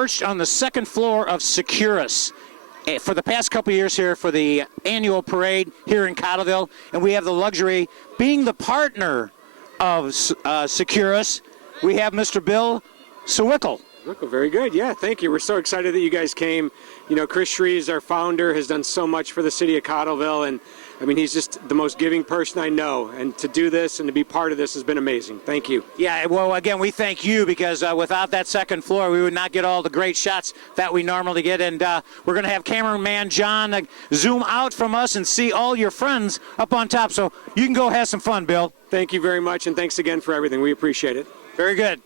perched on the second floor of Securus for the past couple years here for the annual parade here in Cottleville, and we have the luxury being the partner of Securus. We have Mr. Bill Sawickel. Very good. Yeah, thank you. We're so excited that you guys came. You know, Chris Shrees, our founder, has done so much for the city of Cottleville, and I mean, he's just the most giving person I know. And to do this and to be part of this has been amazing. Thank you. Yeah, well, again, we thank you because without that second floor, we would not get all the great shots that we normally get. And we're going to have cameraman John zoom out from us and see all your friends up on top. So you can go have some fun, Bill. Thank you very much, and thanks again for everything. We appreciate it. Very good.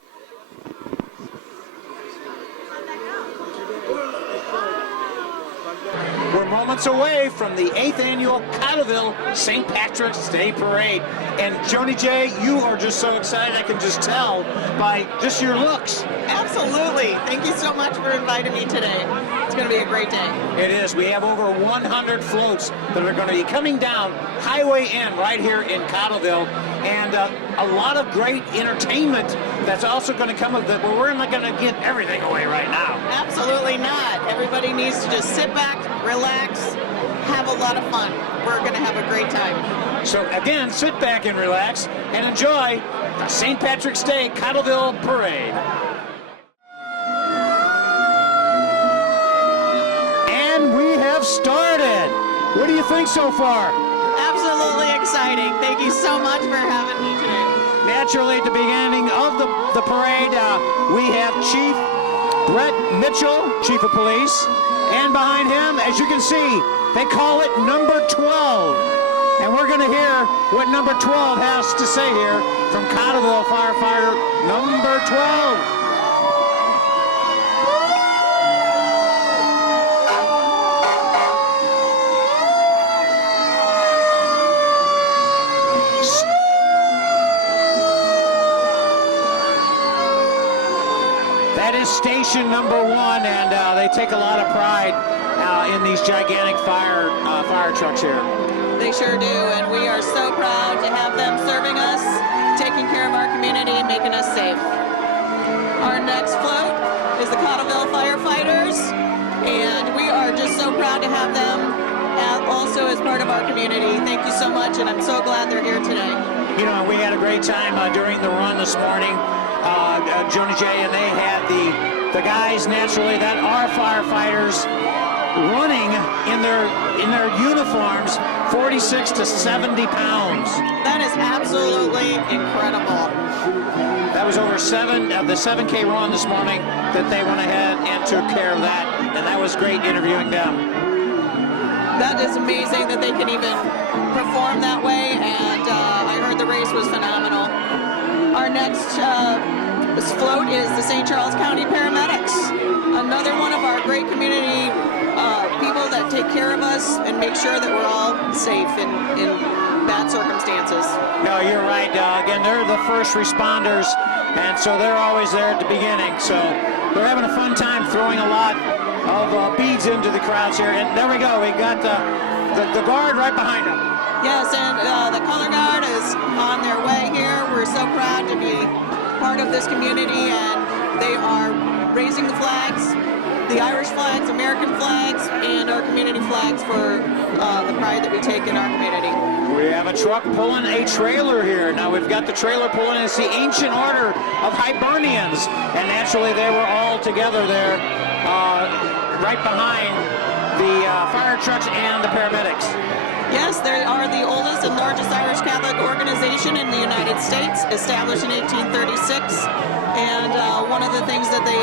We're moments away from the 8th annual Cottleville St. Patrick's Day Parade. And Joni J, you are just so excited, I can just tell by just your looks. Absolutely. Thank you so much for inviting me today. It's going to be a great day. It is. We have over 100 floats that are going to be coming down Highway N right here in Cottleville. And a lot of great entertainment that's also going to come of it, but we're not going to give everything away right now. Absolutely not. Everybody needs to just sit back, relax, have a lot of fun. We're going to have a great time. So again, sit back and relax and enjoy the St. Patrick's Day Cottleville Parade. And we have started. What do you think so far? Absolutely exciting. Thank you so much for having me today. Naturally, at the beginning of the parade, we have Chief Brett Mitchell, Chief of Police, and behind him, as you can see, they call it number 12. And we're going to hear what number 12 has to say here from Cottleville firefighter number 12. That is station number 1, and they take a lot of pride in these gigantic fire trucks here. They sure do, and we are so proud to have them serving us, taking care of our community, and making us safe. Our next float is the Cottleville Firefighters, and we are just so proud to have them also as part of our community. Thank you so much, and I'm so glad they're here today. You know, we had a great time during the run this morning. Joni J, and they had the guys naturally that are firefighters running in their uniforms 46 to 70 pounds. That is absolutely incredible. That was over the 7K run this morning that they went ahead and took care of that, and that was great interviewing them. That is amazing that they can even perform that way, and I heard the race was phenomenal. Our next float is the St. Charles County Paramedics, another one of our great community people that take care of us and make sure that we're all safe in bad circumstances. No, you're right. Again, they're the first responders, and so they're always there at the beginning. So they're having a fun time throwing a lot of beads into the crowds here. And there we go. We got the guard right behind them. Yes, and the color guard is on their way here. We're so proud to be part of this community, and they are raising the flags, the Irish flags, American flags, and our community flags for the pride that we take in our community. We have a truck pulling a trailer here. Now we've got the trailer pulling. It's the Ancient Order of Hibernians, and naturally they were all together there right behind the fire trucks and the paramedics. Yes, they are the oldest and largest Irish Catholic organization in the United States, established in 1836. And one of the things that they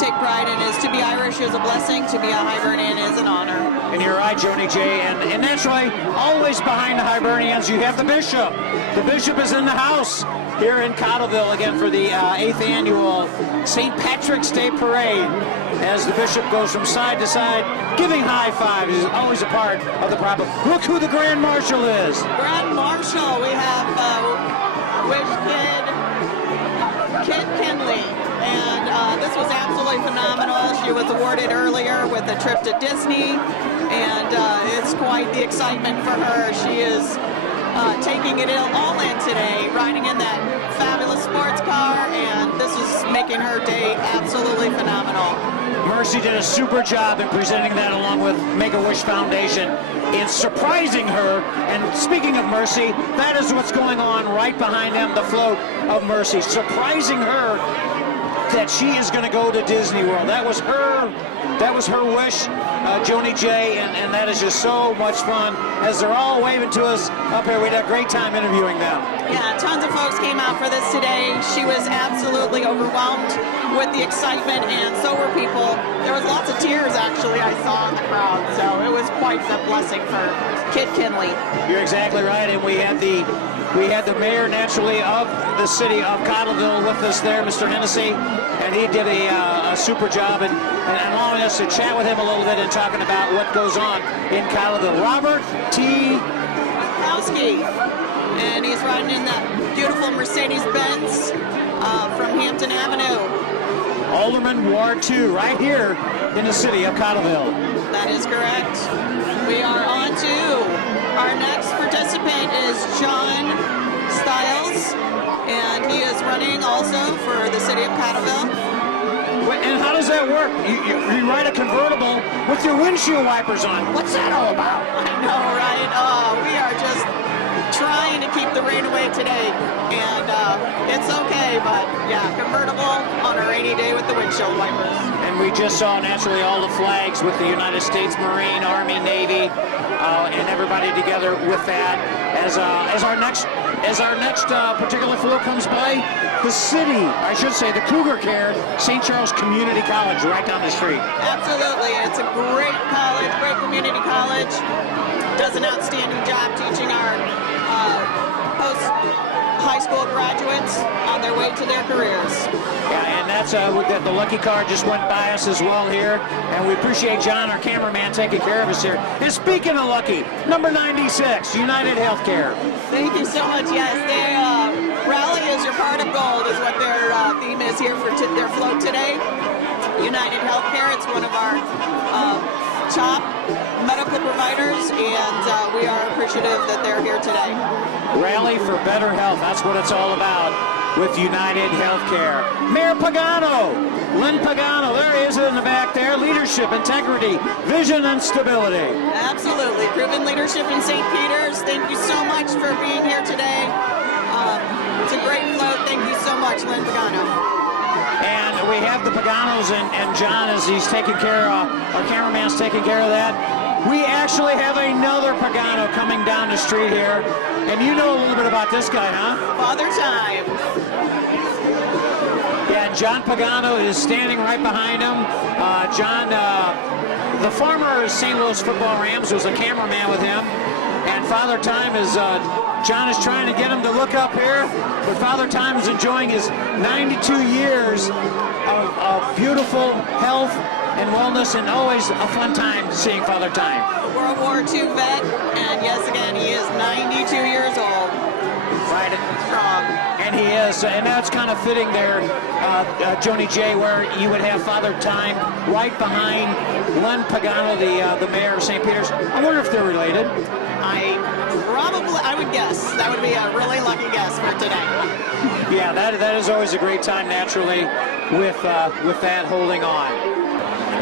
take pride in is to be Irish is a blessing, to be a Hibernian is an honor. And you're right, Joni J. And naturally, always behind the Hibernians, you have the bishop. The bishop is in the house here in Cottleville again for the 8th annual St. Patrick's Day Parade. As the bishop goes from side to side, giving high fives. He's always a part of the problem. Look who the Grand Marshal is. Grand Marshal, we have Kid Kinley. And this was absolutely phenomenal. She was awarded earlier with a trip to Disney. And it's quite the excitement for her. She is taking it all in today, riding in that fabulous sports car, and this is making her day absolutely phenomenal. Mercy did a super job in presenting that along with Make-A-Wish Foundation in surprising her. And speaking of Mercy, that is what's going on right behind them, the float of Mercy, surprising her that she is going to go to Disney World. That was her wish, Joni J, and that is just so much fun as they're all waving to us up here. We had a great time interviewing them. Yeah, tons of folks came out for this today. She was absolutely overwhelmed with the excitement, and so were people. There was lots of tears, actually, I saw in the crowd, so it was quite the blessing for Kit Kinley. You're exactly right, and we had the mayor, naturally, of the city of Cottleville with us there, Mr. Hennessy, and he did a super job in allowing us to chat with him a little bit and talking about what goes on in Cottleville. Robert T. Kowski, and he's riding in that beautiful Mercedes-Benz from Hampton Avenue. Alderman Ward 2, right here in the city of Cottleville. That is correct. We are on to our next participant is John Stiles, and he is running also for the city of Cottleville. And how does that work? You ride a convertible with your windshield wipers on. What's that all about? I know, right? We are just trying to keep the rain away today, and it's okay, but yeah, convertible on a rainy day with the windshield wipers. And we just saw naturally all the flags with the United States Marine, Army, Navy, and everybody together with that. As our next particular float comes by, the city, I should say, the Cougar Care, St. Charles Community College, right down the street. Absolutely, it's a great college, great community college. Does an outstanding job teaching our post-high school graduates on their way to their careers. Yeah, and that's the lucky car just went by us as well here, and we appreciate John, our cameraman, taking care of us here. And speaking of lucky, number 96, United Healthcare. Thank you so much. Yes, they rally as your part of gold is what their theme is here for their float today. United Healthcare, it's one of our top medical providers, and we are appreciative that they're here today. Rally for better health, that's what it's all about with United Healthcare. Mayor Pagano, Lynn Pagano, there he is in the back there. Leadership, integrity, vision, and stability. Absolutely, proven leadership in St. Peter's. Thank you so much for being here today. It's a great float. Thank you so much, Lynn Pagano. And we have the Paganos and John as he's taking care of, our cameraman's taking care of that. We actually have another Pagano coming down the street here. And you know a little bit about this guy, huh? Father Time. Yeah, John Pagano is standing right behind him. John, the former St. Louis Football Rams, was a cameraman with him. And Father Time is, John is trying to get him to look up here, but Father Time is enjoying his 92 years of beautiful health and wellness, and always a fun time seeing Father Time. World War II vet, and yes, again, he is 92 years old. Right. Strong. And he is, and that's kind of fitting there, Joni J, where you would have Father Time right behind Len Pagano, the mayor of St. Peter's. I wonder if they're related. I would guess. That would be a really lucky guess for today. Yeah, that is always a great time, naturally, with that holding on.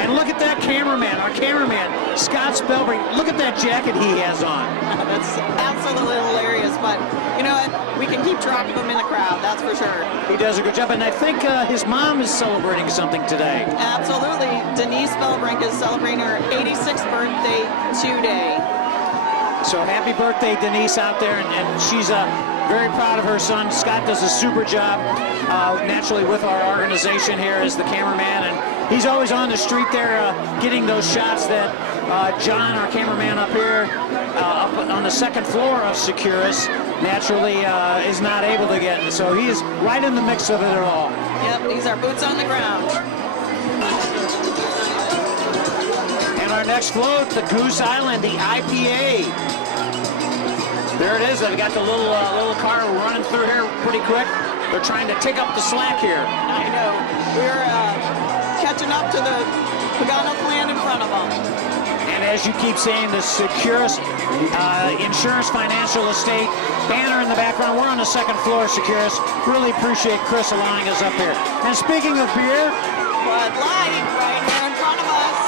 And look at that cameraman, our cameraman, Scott Spellbrink. Look at that jacket he has on. That's absolutely hilarious, but you know what? We can keep track of him in the crowd, that's for sure. He does a good job, and I think his mom is celebrating something today. Absolutely. Denise Spellbrink is celebrating her 86th birthday today. So happy birthday, Denise, out there, and she's very proud of her son. Scott does a super job, naturally, with our organization here as the cameraman, and he's always on the street there getting those shots that John, our cameraman up here, up on the second floor of Securus, naturally is not able to get. So he is right in the mix of it all. Yep, these are boots on the ground. And our next float, the Goose Island, the IPA. There it is. They've got the little car running through here pretty quick. They're trying to take up the slack here. I know. We're catching up to the Pagano clan in front of them. And as you keep saying, the Securus Insurance Financial Estate banner in the background. We're on the second floor of Securus. Really appreciate Chris allowing us up here. And speaking of beer, Bud Light right here in front of us.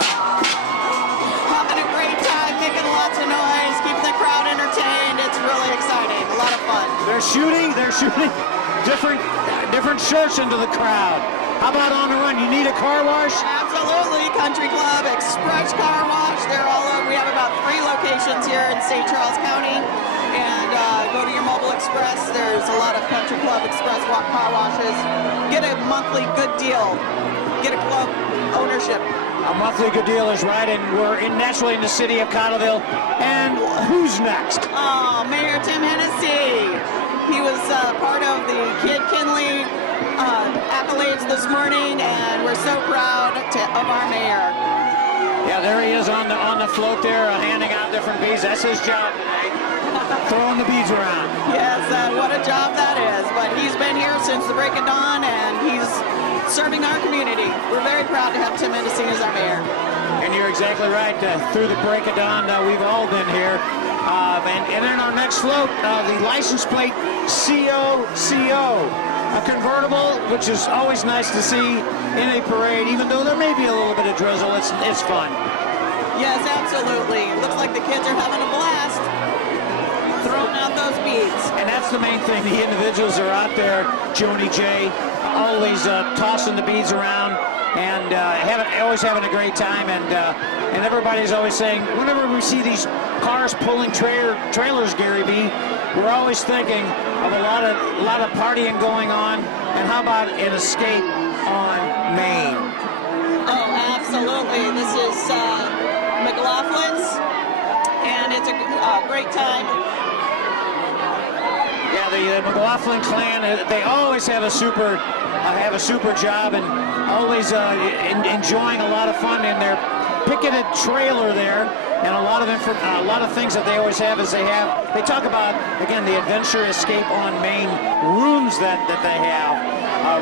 Having a great time, making lots of noise, keeping the crowd entertained. It's really exciting. A lot of fun. they're shooting different shirts into the crowd. How about on the run? You need a car wash? Absolutely. Country Club, Express Car Wash. They're all over. We have about 3 locations here in St. Charles County. And go to your mobile express. There's a lot of Country Club Express car washes. Get a monthly good deal. Get a club ownership. A monthly good deal is right, and we're naturally in the city of Cottleville. And who's next? Oh, Mayor Tim Hennessy. He was part of the Kid Kinley accolades this morning, and we're so proud of our mayor. Yeah, there he is on the float there, handing out different beads. That's his job today, throwing the beads around. Yes, what a job that is. But he's been here since the break of dawn, and he's serving our community. We're very proud to have Tim Hennessy as our mayor. And you're exactly right. Through the break of dawn, we've all been here. And in our next float, the license plate COCO. A convertible, which is always nice to see in a parade, even though there may be a little bit of drizzle. It's fun. Yes, absolutely. Looks like the kids are having a blast throwing out those beads. And that's the main thing. The individuals are out there, Joni J, always tossing the beads around and always having a great time. And everybody's always saying, whenever we see these cars pulling trailers, Gary B, we're always thinking of a lot of partying going on. And how about an escape on Maine? Oh, absolutely. This is McLaughlin's, and it's a great time. Yeah, the McLaughlin clan, they always have a super job and always enjoying a lot of fun in their picketed trailer there. And a lot of things that they always have is they talk about, again, the Adventure Escape on Main rooms that they have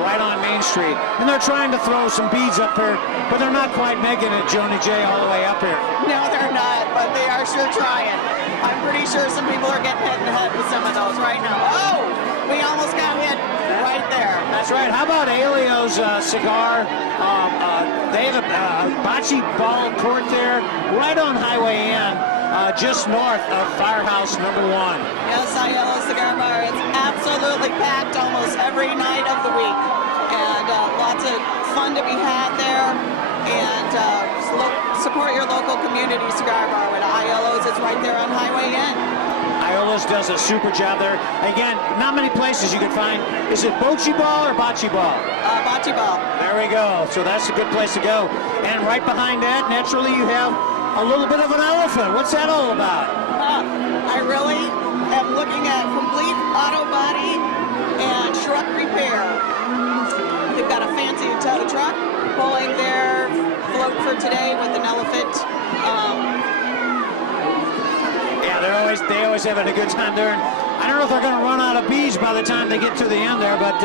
right on Main Street. And they're trying to throw some beads up here, but they're not quite making it, Joni J, all the way up here. No, they're not, but they are sure trying. I'm pretty sure some people are getting hit in the head with some of those right now. Oh, we almost got hit right there. That's right. How about Alio's cigar? They have a bocce ball court there, right on Highway N, just north of Firehouse number 1. Yes, Aiello Cigar Bar. It's absolutely packed almost every night of the week. And lots of fun to be had there. And support your local community cigar bar with Aiello's. It's right there on Highway N. Aiello's does a super job there. Again, not many places you can find. Is it bocce ball or bocce ball? Bocce ball. There we go. So that's a good place to go. And right behind that, naturally, you have a little bit of an elephant. What's that all about? I really am looking at complete auto body and truck repair. They've got a fancy tow truck pulling their float for today with an elephant. Yeah, they always having a good time there. And I don't know if they're going to run out of beads by the time they get to the end there, but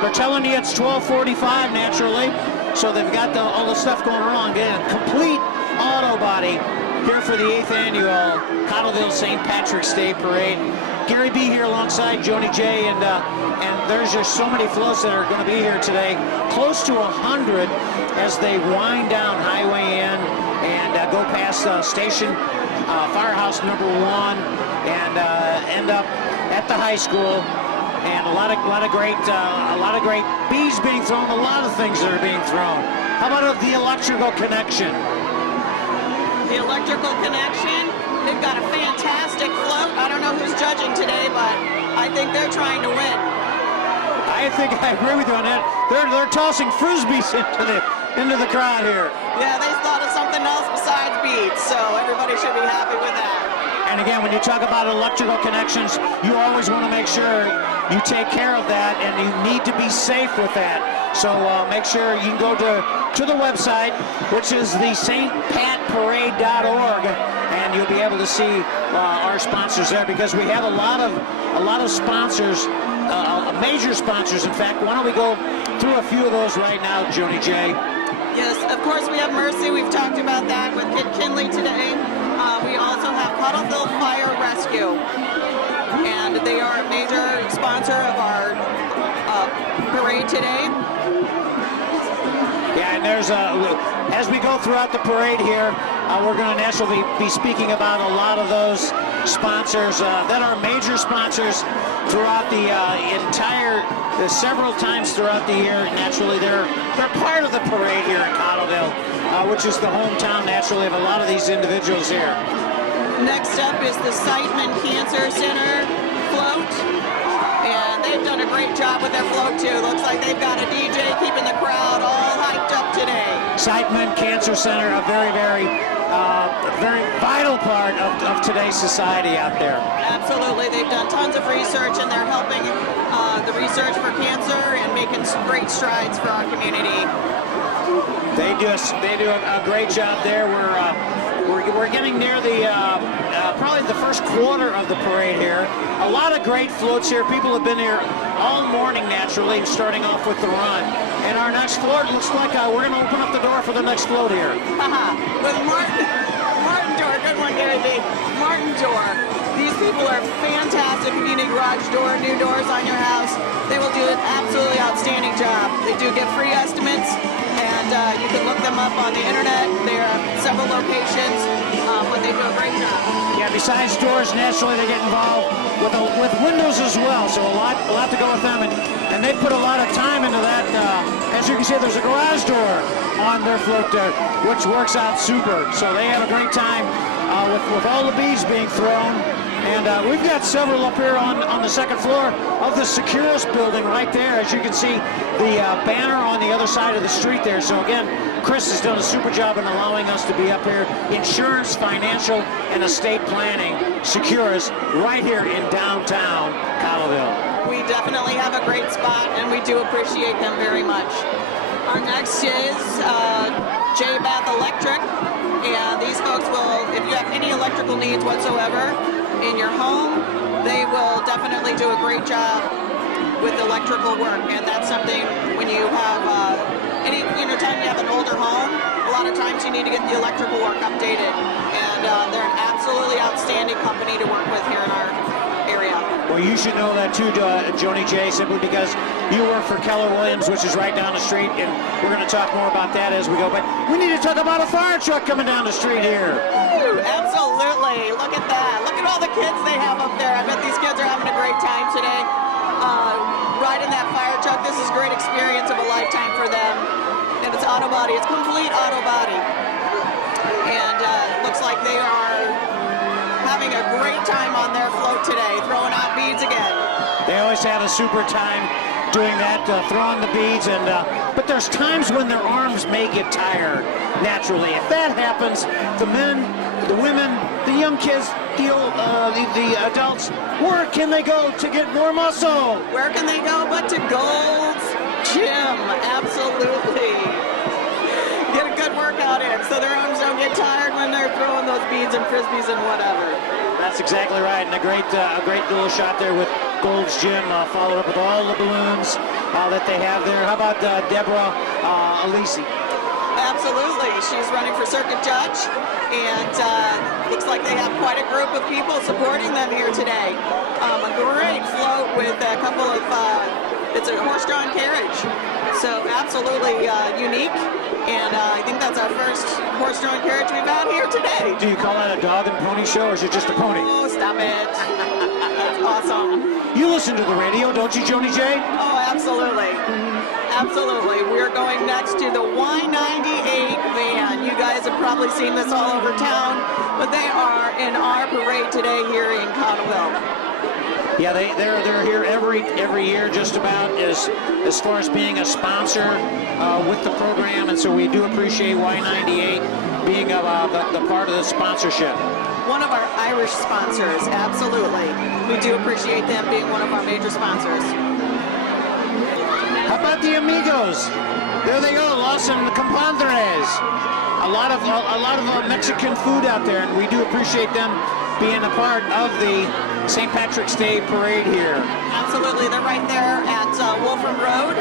they're telling you it's 12:45 naturally, so they've got all the stuff going wrong. Again, complete auto body here for the 8th annual Cottleville St. Patrick's Day Parade. Gary B here alongside Joni J, and there's just so many floats that are going to be here today, close to 100 as they wind down Highway N and go past station Firehouse number 1 and end up at the high school. And a lot of great beads being thrown, a lot of things that are being thrown. How about the electrical connection? The electrical connection, they've got a fantastic float. I don't know who's judging today, but I think they're trying to win. I think I agree with you on that. They're tossing frisbees into the crowd here. Yeah, they thought of something else besides beads, so everybody should be happy with that. And again, when you talk about electrical connections, you always want to make sure you take care of that, and you need to be safe with that. So make sure you can go to the website, which is the stpatparade.org, and you'll be able to see our sponsors there, because we have a lot of sponsors, major sponsors. In fact, why don't we go through a few of those right now, Joni J? Yes, of course we have Mercy. We've talked about that with Kid Kinley today. we also have Cottleville Fire Rescue, and they are a major sponsor of our parade today. Yeah, and there's as we go throughout the parade here, we're going to naturally be speaking about a lot of those sponsors that are major sponsors throughout the several times throughout the year. Naturally, they're part of the parade here in Cottleville, which is the hometown naturally of a lot of these individuals here. Next up is the Siteman Cancer Center float, and they've done a great job with their float too. Looks like they've got a DJ keeping the crowd all hyped up today. Siteman Cancer Center, a very vital part of today's society out there. Absolutely, they've done tons of research, and they're helping the research for cancer and making some great strides for our community. They do a great job there. We're getting near the probably the first quarter of the parade here. A lot of great floats here. People have been here all morning naturally, starting off with the run. And our next float looks like we're going to open up the door for the next float here. With Martin Door, good one, Gary B. Martin Door. These people are fantastic. If you need garage door, new doors on your house, they will do an absolutely outstanding job. They do give free estimates, and you can look them up on the internet. They are at several locations, but they do a great job. Yeah, besides doors, naturally they get involved with windows as well, so a lot to go with them, and they put a lot of time into that. As you can see, there's a garage door on their float there, which works out super. So they have a great time with all the beads being thrown. And we've got several up here on the second floor of the Securus building right there. As you can see, the banner on the other side of the street there. So again, Chris has done a super job in allowing us to be up here. Insurance, financial, and estate planning, Securus, right here in downtown Cottleville. We definitely have a great spot, and we do appreciate them very much. Our next is J-Bath Electric, and these folks will, if you have any electrical needs whatsoever in your home, they will definitely do a great job with electrical work. And that's something when you have time you have an older home, a lot of times you need to get the electrical work updated. And they're an absolutely outstanding company to work with here in our area. Well, you should know that too, Joni J, simply because you work for Keller Williams, which is right down the street, and we're going to talk more about that as we go. But we need to talk about a fire truck coming down the street here. Ooh, absolutely. Look at that. Look at all the kids they have up there. I bet these kids are having a great time today. Riding that fire truck, this is a great experience of a lifetime for them. And it's auto body. It's complete auto body. And it looks like they are having a great time on their float today, throwing out beads again. They always have a super time doing that, throwing the beads, and but there's times when their arms may get tired naturally. If that happens, the men, the women, the young kids, the adults, where can they go to get more muscle? Where can they go but to Gold's Gym? Absolutely. Get a good workout in so their arms don't get tired when they're throwing those beads and frisbees and whatever. That's exactly right, and a great little shot there with Gold's Gym, followed up with all the balloons that they have there. How about Deborah Alisi? Absolutely, she's running for circuit judge, and looks like they have quite a group of people supporting them here today. A great float with a couple of, it's a horse-drawn carriage, so absolutely unique. And I think that's our first horse-drawn carriage we've had here today. Do you call that a dog and pony show, or is it just a pony? Oh, stop it. That's awesome. You listen to the radio, don't you, Joni J? Oh, absolutely. Absolutely. We're going next to the Y98 van. You guys have probably seen this all over town, but they are in our parade today here in Cottleville. Yeah, they're here every year just about as far as being a sponsor with the program, and so we do appreciate Y98 being the part of the sponsorship. One of our Irish sponsors, absolutely. We do appreciate them being one of our major sponsors. How about the Amigos? There they go, Los Compadres. A lot of Mexican food out there, and we do appreciate them being a part of the St. Patrick's Day parade here. Absolutely, they're right there at Wolfram Road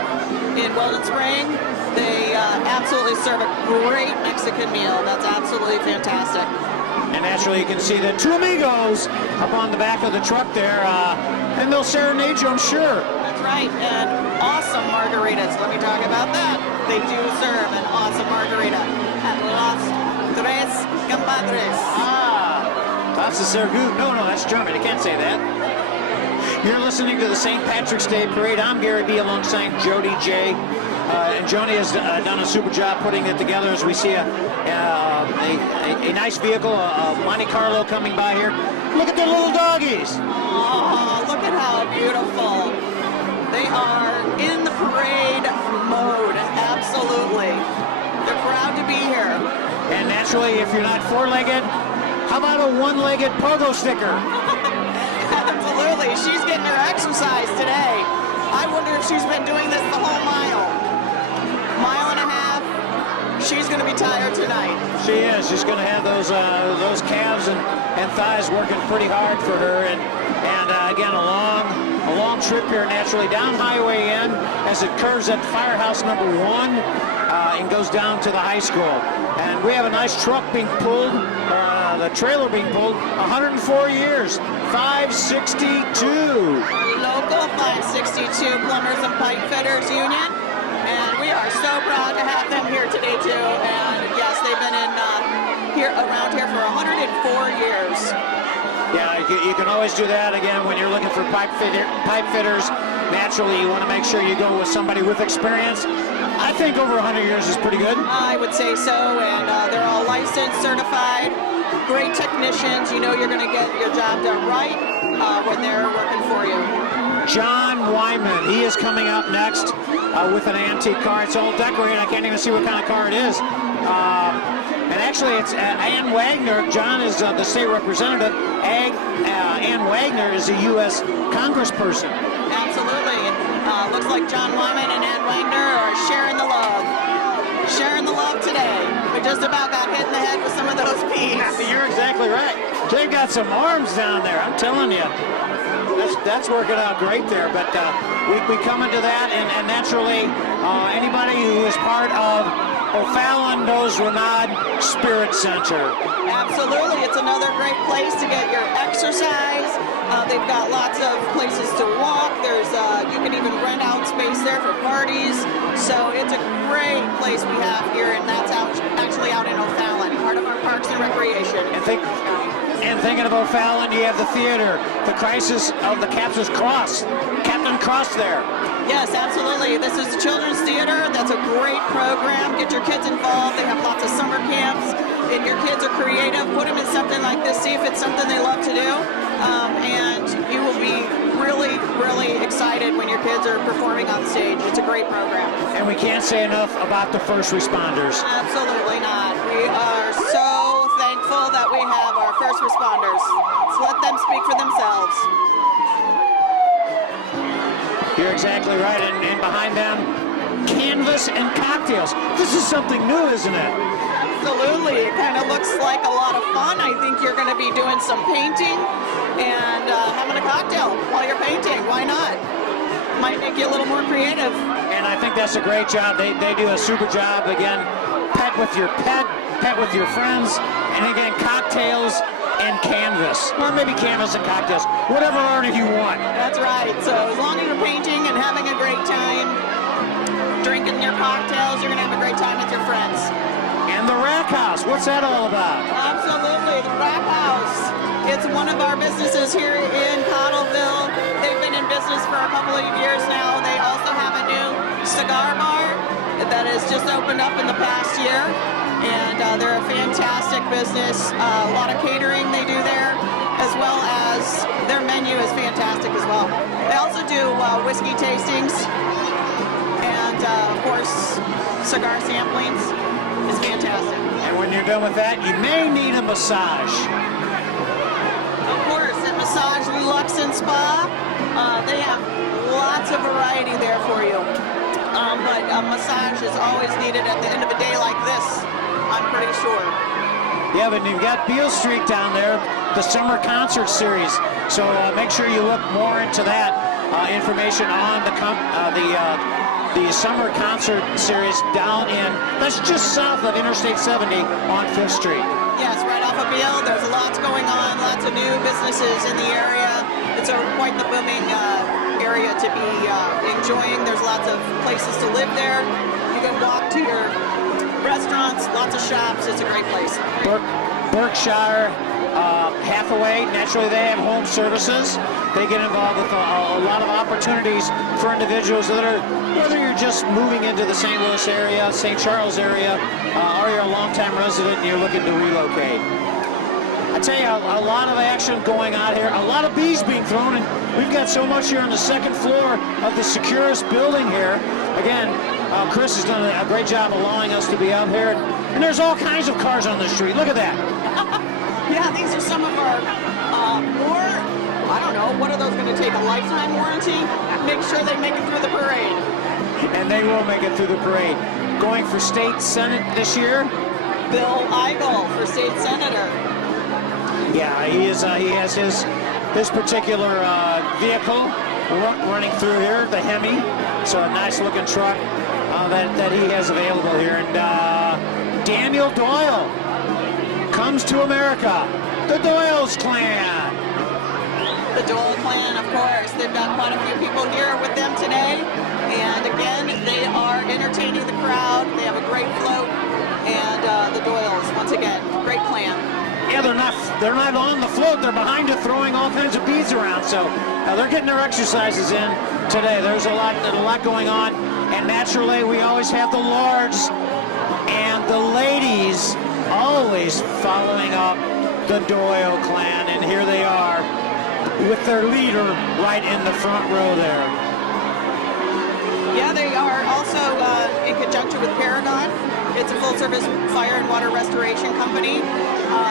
in Weldon Spring. They absolutely serve a great Mexican meal. That's absolutely fantastic. And naturally, you can see the two amigos up on the back of the truck there, and they'll serenade you, I'm sure. That's right, and awesome margaritas. Let me talk about that. They do serve an awesome margarita at Las Tres Compadres. That's a sehr gut. No, that's German. I can't say that. You're listening to the St. Patrick's Day Parade. I'm Gary B. alongside Jody J. And Joni has done a super job putting it together as we see a nice vehicle, a Monte Carlo coming by here. Look at the little doggies. Oh, look at how beautiful. They are in the parade mode, absolutely. They're proud to be here. And naturally, if you're not four-legged, how about a one-legged pogo sticker? Absolutely. She's getting her exercise today. I wonder if she's been doing this the whole mile and a half. She's going to be tired tonight. She is. She's going to have those calves and thighs working pretty hard for her. And again, a long trip here naturally down Highway N as it curves at Firehouse number 1 and goes down to the high school. And we have a nice truck being pulled, the trailer being pulled, 104 years, 562. Local 562 Plumbers and Pipe Fitters Union. And we are so proud to have them here today too. And yes, they've been in around here for 104 years. Yeah, you can always do that again when you're looking for pipe fitters. Naturally, you want to make sure you go with somebody with experience. I think over 100 years is pretty good. I would say so, and they're all licensed, certified, great technicians. You know you're going to get your job done right when they're working for you. John Wyman, he is coming up next with an antique car. It's all decorated. I can't even see what kind of car it is. And actually, it's Ann Wagner. John is the state representative. Ann Wagner is a U.S. congressperson. Absolutely. Looks like John Wyman and Ann Wagner are sharing the love. Sharing the love today. We just about got hit in the head with some of those peas. You're exactly right. They've got some arms down there, I'm telling you. That's working out great there. But we come into that, and naturally, anybody who is part of O'Fallon knows Renaud Spirit Center. Absolutely. It's another great place to get your exercise. They've got lots of places to walk. There's you can even rent out space there for parties. So it's a great place we have here, and that's actually out in O'Fallon, part of our Parks and Recreation. And thinking of O'Fallon, you have the theater, the Crisis of the Captain's Cross, Captain Cross there. Yes, absolutely. This is Children's Theater. That's a great program. Get your kids involved. They have lots of summer camps. If your kids are creative, put them in something like this. See if it's something they love to do. And you will be really, really excited when your kids are performing on stage. It's a great program. And we can't say enough about the first responders. Absolutely not. We are so thankful that we have our first responders. So let them speak for themselves. You're exactly right, and behind them, canvas and cocktails. This is something new, isn't it? Absolutely. It kind of looks like a lot of fun. I think you're going to be doing some painting and having a cocktail while you're painting. Why not? Might make you a little more creative. And I think that's a great job. They do a super job. Again, pet with your pet with your friends, and again, cocktails and canvas, or maybe canvas and cocktails, whatever order you want. That's right. So as long as you're painting and having a great time, drinking your cocktails, you're going to have a great time with your friends. And the Rack House, what's that all about? Absolutely, the Rack House. It's one of our businesses here in Cottleville. They've been in business for a couple of years now. They also have a new cigar bar that has just opened up in the past year. And they're a fantastic business. A lot of catering they do there, as well as their menu is fantastic as well. They also do whiskey tastings and, of course, cigar samplings. It's fantastic. And when you're done with that, you may need a massage. Of course, at Massage Luxe and Spa, they have lots of variety there for you. But a massage is always needed at the end of a day like this, I'm pretty sure. Yeah, but you've got Beale Street down there, the summer concert series. So make sure you look more into that information on the summer concert series down in, that's just south of Interstate 70 on 5th Street. Yes, right off of feel. There's lots going on, lots of new businesses in the area. It's quite the booming area to be enjoying. There's lots of places to live there. You can walk to your restaurants, lots of shops. It's a great place. Berkshire Hathaway, naturally they have home services. They get involved with a lot of opportunities for individuals that are, whether you're just moving into the St. Louis area, St. Charles area, or you're a longtime resident and you're looking to relocate. I tell you, a lot of action going on here, a lot of bees being thrown, and we've got so much here on the second floor of the Securus building here. Again, Chris has done a great job allowing us to be out here, and there's all kinds of cars on the street. Look at that. Yeah, these are some of our more, I don't know, what are those going to take, a lifetime warranty? Make sure they make it through the parade. And they will make it through the parade. Going for state senate this year? Bill Eigel for state senator. Yeah, he has his particular vehicle running through here, the Hemi. So a nice looking truck that he has available here. And Daniel Doyle comes to America. The Doyle's clan. The Doyle clan, of course. They've got quite a few people here with them today. And again, they are entertaining the crowd. They have a great float. And the Doyles, once again, great clan. Yeah, they're not on the float. They're behind it, throwing all kinds of beads around. So they're getting their exercises in today. There's a lot going on. And naturally, we always have the lords and the ladies always following up the Doyle clan. And here they are with their leader right in the front row there. Yeah, they are also in conjunction with Paragon. It's a full-service fire and water restoration company.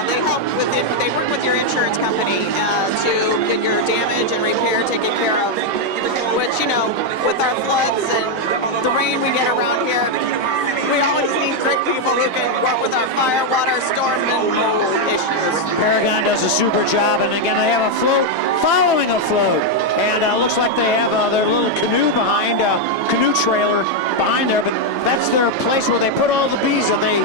They help with it. They work with your insurance company to get your damage and repair taken care of. Which, you know, with our floods and the rain we get around here, we always need great people who can work with our fire, water, storm, and issues. Paragon does a super job, and again, they have a float following a float. And looks like they have their little canoe behind, canoe trailer behind there, but that's their place where they put all the bees, and they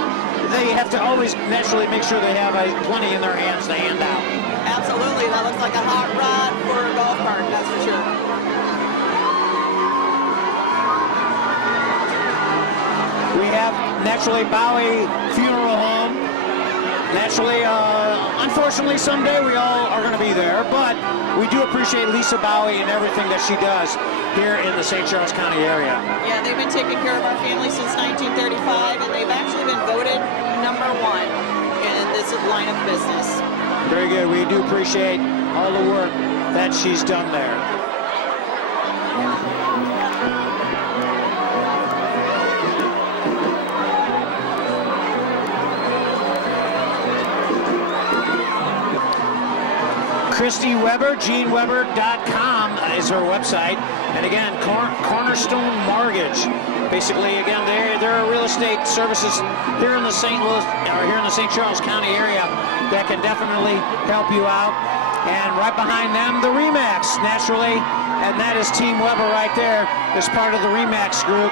have to always naturally make sure they have plenty in their hands to hand out. Absolutely, that looks like a hot rod for a golf cart, that's for sure. We have naturally Bowie Funeral Home. Naturally, unfortunately, someday we all are going to be there, but we do appreciate Lisa Bowie and everything that she does here in the St. Charles County area. Yeah, they've been taking care of our family since 1935, and they've actually been voted #1 in this line of business. Very good. We do appreciate all the work that she's done there. Christy Weber, GeneWeber.com is her website. And again, Cornerstone Mortgage. Basically, again, they're real estate services here in the St. Charles County area that can definitely help you out. And right behind them, the Remax, naturally, and that is Team Weber right there as part of the Remax group.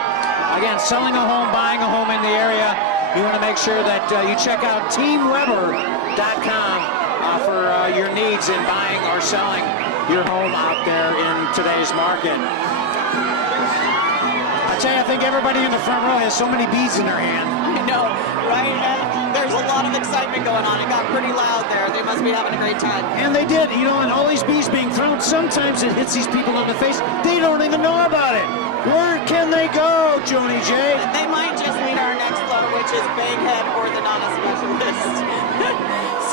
Again, selling a home, buying a home in the area. You want to make sure that you check out TeamWeber.com. For your needs in buying or selling your home out there in today's market. I tell you, I think everybody in the front row has so many beads in their hand. I know, right? And there's a lot of excitement going on. It got pretty loud there. They must be having a great time. And they did, you know, and all these beads being thrown, sometimes it hits these people in the face. They don't even know about it. Where can they go, Joni J? They might just meet our next float, which is Baghead Orthodontic Specialist.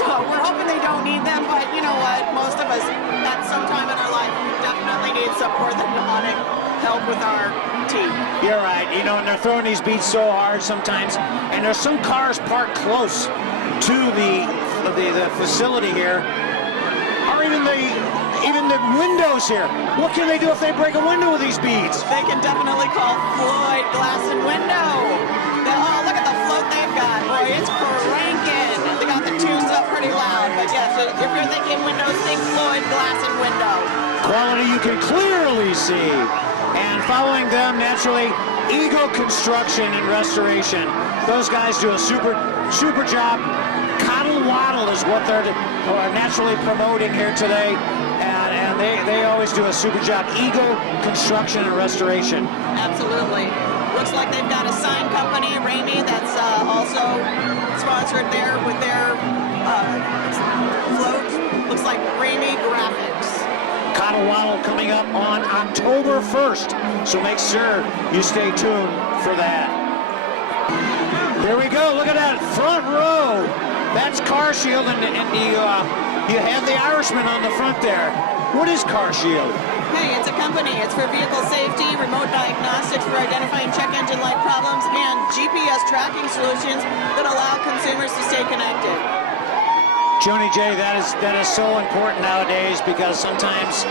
So we're hoping they don't need them, but you know what? Most of us, at some time in our life, definitely need some orthodontic help with our teeth. You're right. You know, and they're throwing these beads so hard sometimes, and there's some cars parked close to the facility here, or even the windows here. What can they do if they break a window with these beads? They can definitely call Floyd Glass and Window. Oh, look at the float they've got. Boy, it's cranking. They got the tunes up pretty loud. But yes, if you're thinking windows, think Floyd Glass and Window. Quality you can clearly see. And following them, naturally, Eagle Construction and Restoration. Those guys do a super job. Cottleville is what they're naturally promoting here today. And they always do a super job. Eagle Construction and Restoration. Absolutely. Looks like they've got a sign company, Ramey, that's also sponsored there with their float. Looks like Ramey Graphics. Cottleville coming up on October 1st, so make sure you stay tuned for that. Here we go, look at that front row. That's Car Shield, and you have the Irishman on the front there. What is Car Shield? Hey, it's a company. It's for vehicle safety, remote diagnostics for identifying check engine light problems, and GPS tracking solutions that allow consumers to stay connected. Joni J, that is so important nowadays, because sometimes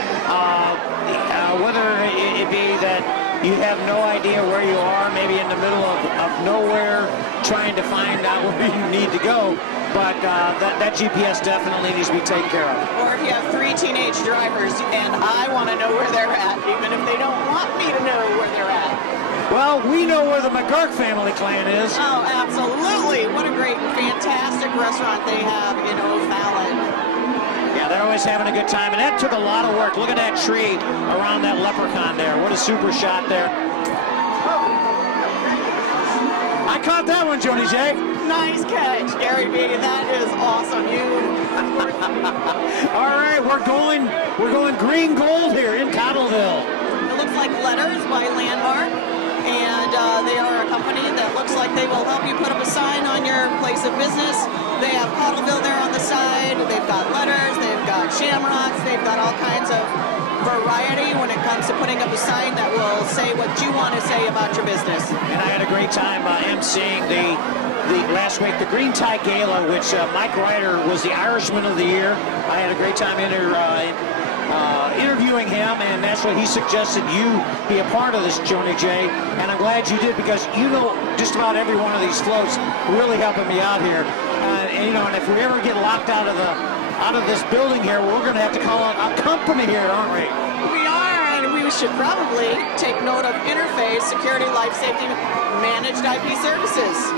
whether it be that you have no idea where you are, maybe in the middle of nowhere, trying to find out where you need to go, but that GPS definitely needs to be taken care of. Or if you have 3 teenage drivers and I want to know where they're at, even if they don't want me to know where they're at. Well, we know where the McGurk family clan is. Oh, absolutely. What a great, fantastic restaurant they have in O'Fallon. Yeah, they're always having a good time, and that took a lot of work. Look at that tree around that leprechaun there. What a super shot there. I caught that one, Joni J. Nice catch, Gary B. That is awesome. All right, we're going green gold here in Cottleville. It looks like Letters by Landmark, and they are a company that looks like they will help you put up a sign on your place of business. They have Cottleville there on the side. They've got Letters. They've got Shamrocks. They've got all kinds of variety when it comes to putting up a sign that will say what you want to say about your business. And I had a great time emceeing the last week, the Green Tie Gala, which Mike Ryder was the Irishman of the Year. I had a great time interviewing him, and naturally he suggested you be a part of this, Joni J, and I'm glad you did, because you know just about every one of these floats, really helping me out here. And if we ever get locked out of this building here, we're going to have to call on a company here, aren't we? We are, and we should probably take note of Interface Security Life Safety Managed IP Services.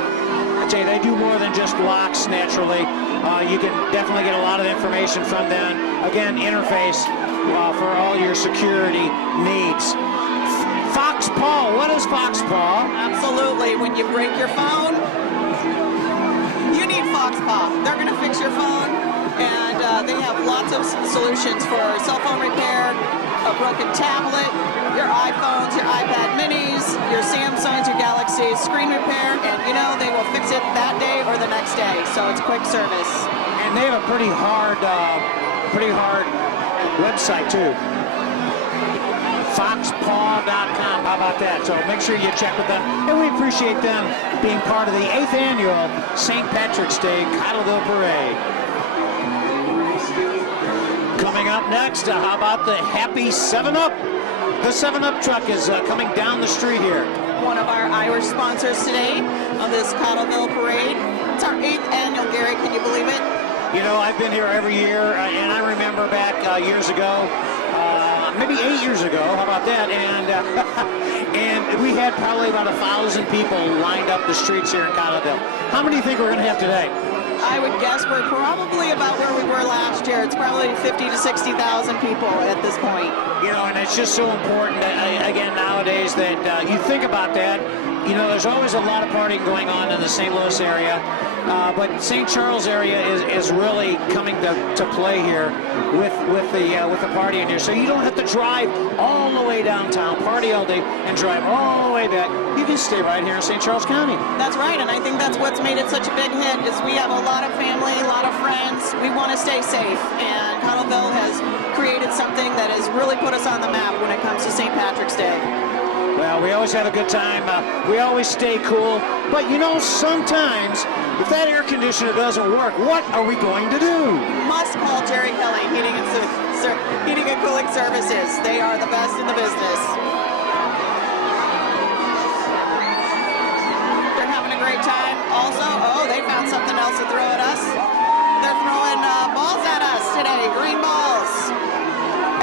I tell you, they do more than just locks, naturally. You can definitely get a lot of information from them. Again, Interface for all your security needs. Foxpaw, what is Foxpaw? Absolutely. When you break your phone, you need Foxpaw. They're going to fix your phone, and they have lots of solutions for cell phone repair, a broken tablet, your iPhones, your iPad minis, your Samsungs, your Galaxies, screen repair, and they will fix it that day or the next day. So it's quick service. And they have a pretty hard website too. Foxpaw.com. How about that? So make sure you check with them. And we appreciate them being part of the 8th annual St. Patrick's Day Cottleville Parade. Coming up next, how about the Happy 7-Up? The 7-Up truck is coming down the street here. One of our Irish sponsors today of this Cottleville Parade. It's our 8th annual, Gary. Can you believe it? I've been here every year, and I remember back years ago, maybe 8 years ago, how about that? And we had probably about 1,000 people lined up the streets here in Cottleville. How many do you think we're going to have today? I would guess we're probably about where we were last year. It's probably 50 to 60,000 people at this point. And it's just so important, again, nowadays that you think about that. There's always a lot of partying going on in the St. Louis area, but St. Charles area is really coming to play here with the party in here. So you don't have to drive all the way downtown, party all day, and drive all the way back. You can stay right here in St. Charles County. That's right, and I think that's what's made it such a big hit, is we have a lot of family, a lot of friends. We want to stay safe, and Cottleville has created something that has really put us on the map when it comes to St. Patrick's Day. Well, we always have a good time. We always stay cool. But sometimes if that air conditioner doesn't work, what are we going to do? Must call Jerry Kelly Heating and Cooling Services. They are the best in the business. They're having a great time. Also, they found something else to throw at us. They're throwing balls at us today, green balls.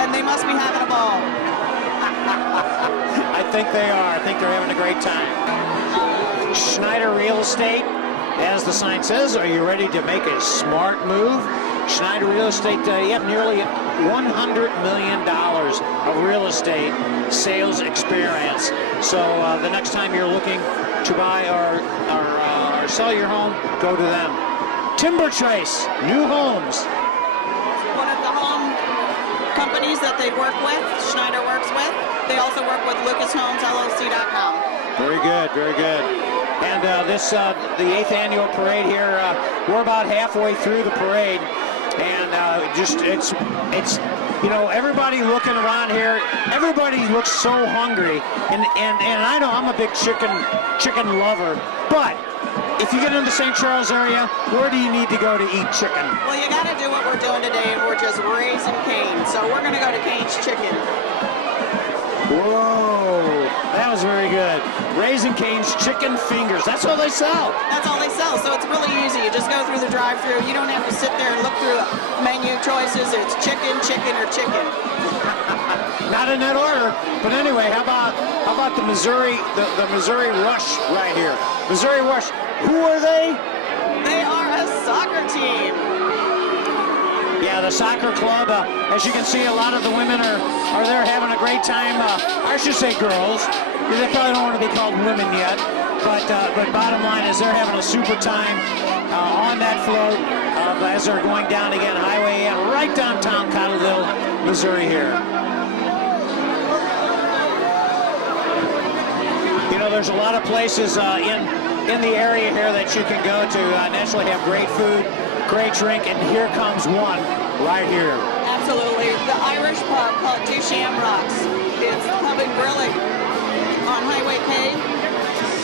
And they must be having a ball. I think they are. I think they're having a great time. Schneider Real Estate as the sign says, are you ready to make a smart move? Schneider Real Estate, you have nearly $100 million of real estate sales experience. So the next time you're looking to buy or sell your home, go to them. Timber Trace, new homes. One of the home companies that they work with, Schneider works with. They also work with LucasHomesLLC.com. Very good, very good. And the 8th annual parade here, we're about halfway through the parade, and it's you know, everybody looking around here, everybody looks so hungry, and I know I'm a big chicken lover, but if you get into the St. Charles area, where do you need to go to eat chicken? Well, you got to do what we're doing today, and we're just raising Cane. So we're going to go to Cane's Chicken. Whoa, that was very good. Raising Cane's chicken fingers. That's all they sell. That's all they sell, so it's really easy. You just go through the drive-thru. You don't have to sit there and look through menu choices. It's chicken, chicken, or chicken. Not in that order, but anyway, how about the Missouri Rush right here? Missouri Rush. Who are they? They are a soccer team. Yeah, the soccer club. As you can see, a lot of the women are there having a great time. I should say girls. They probably don't want to be called women yet. But bottom line is they're having a super time on that float as they're going down again Highway N, right downtown Cottleville, Missouri here. You know, there's a lot of places in the area here that you can go to naturally have great food, great drink, and here comes one right here. Absolutely. The Irish pub called Two Shamrocks. It's pub and grilling on Highway K.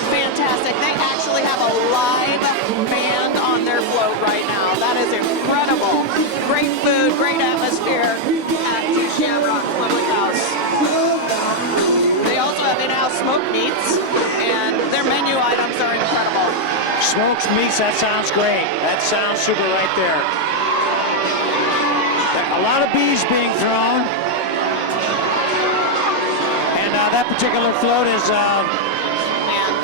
Fantastic. They actually have a live band on their float right now. That is incredible. Great food, great atmosphere at Two Shamrocks Public House. They also have in-house smoked meats, and their menu items are incredible. Smoked meats, that sounds great. That sounds super right there. A lot of bees being thrown. And that particular float is... and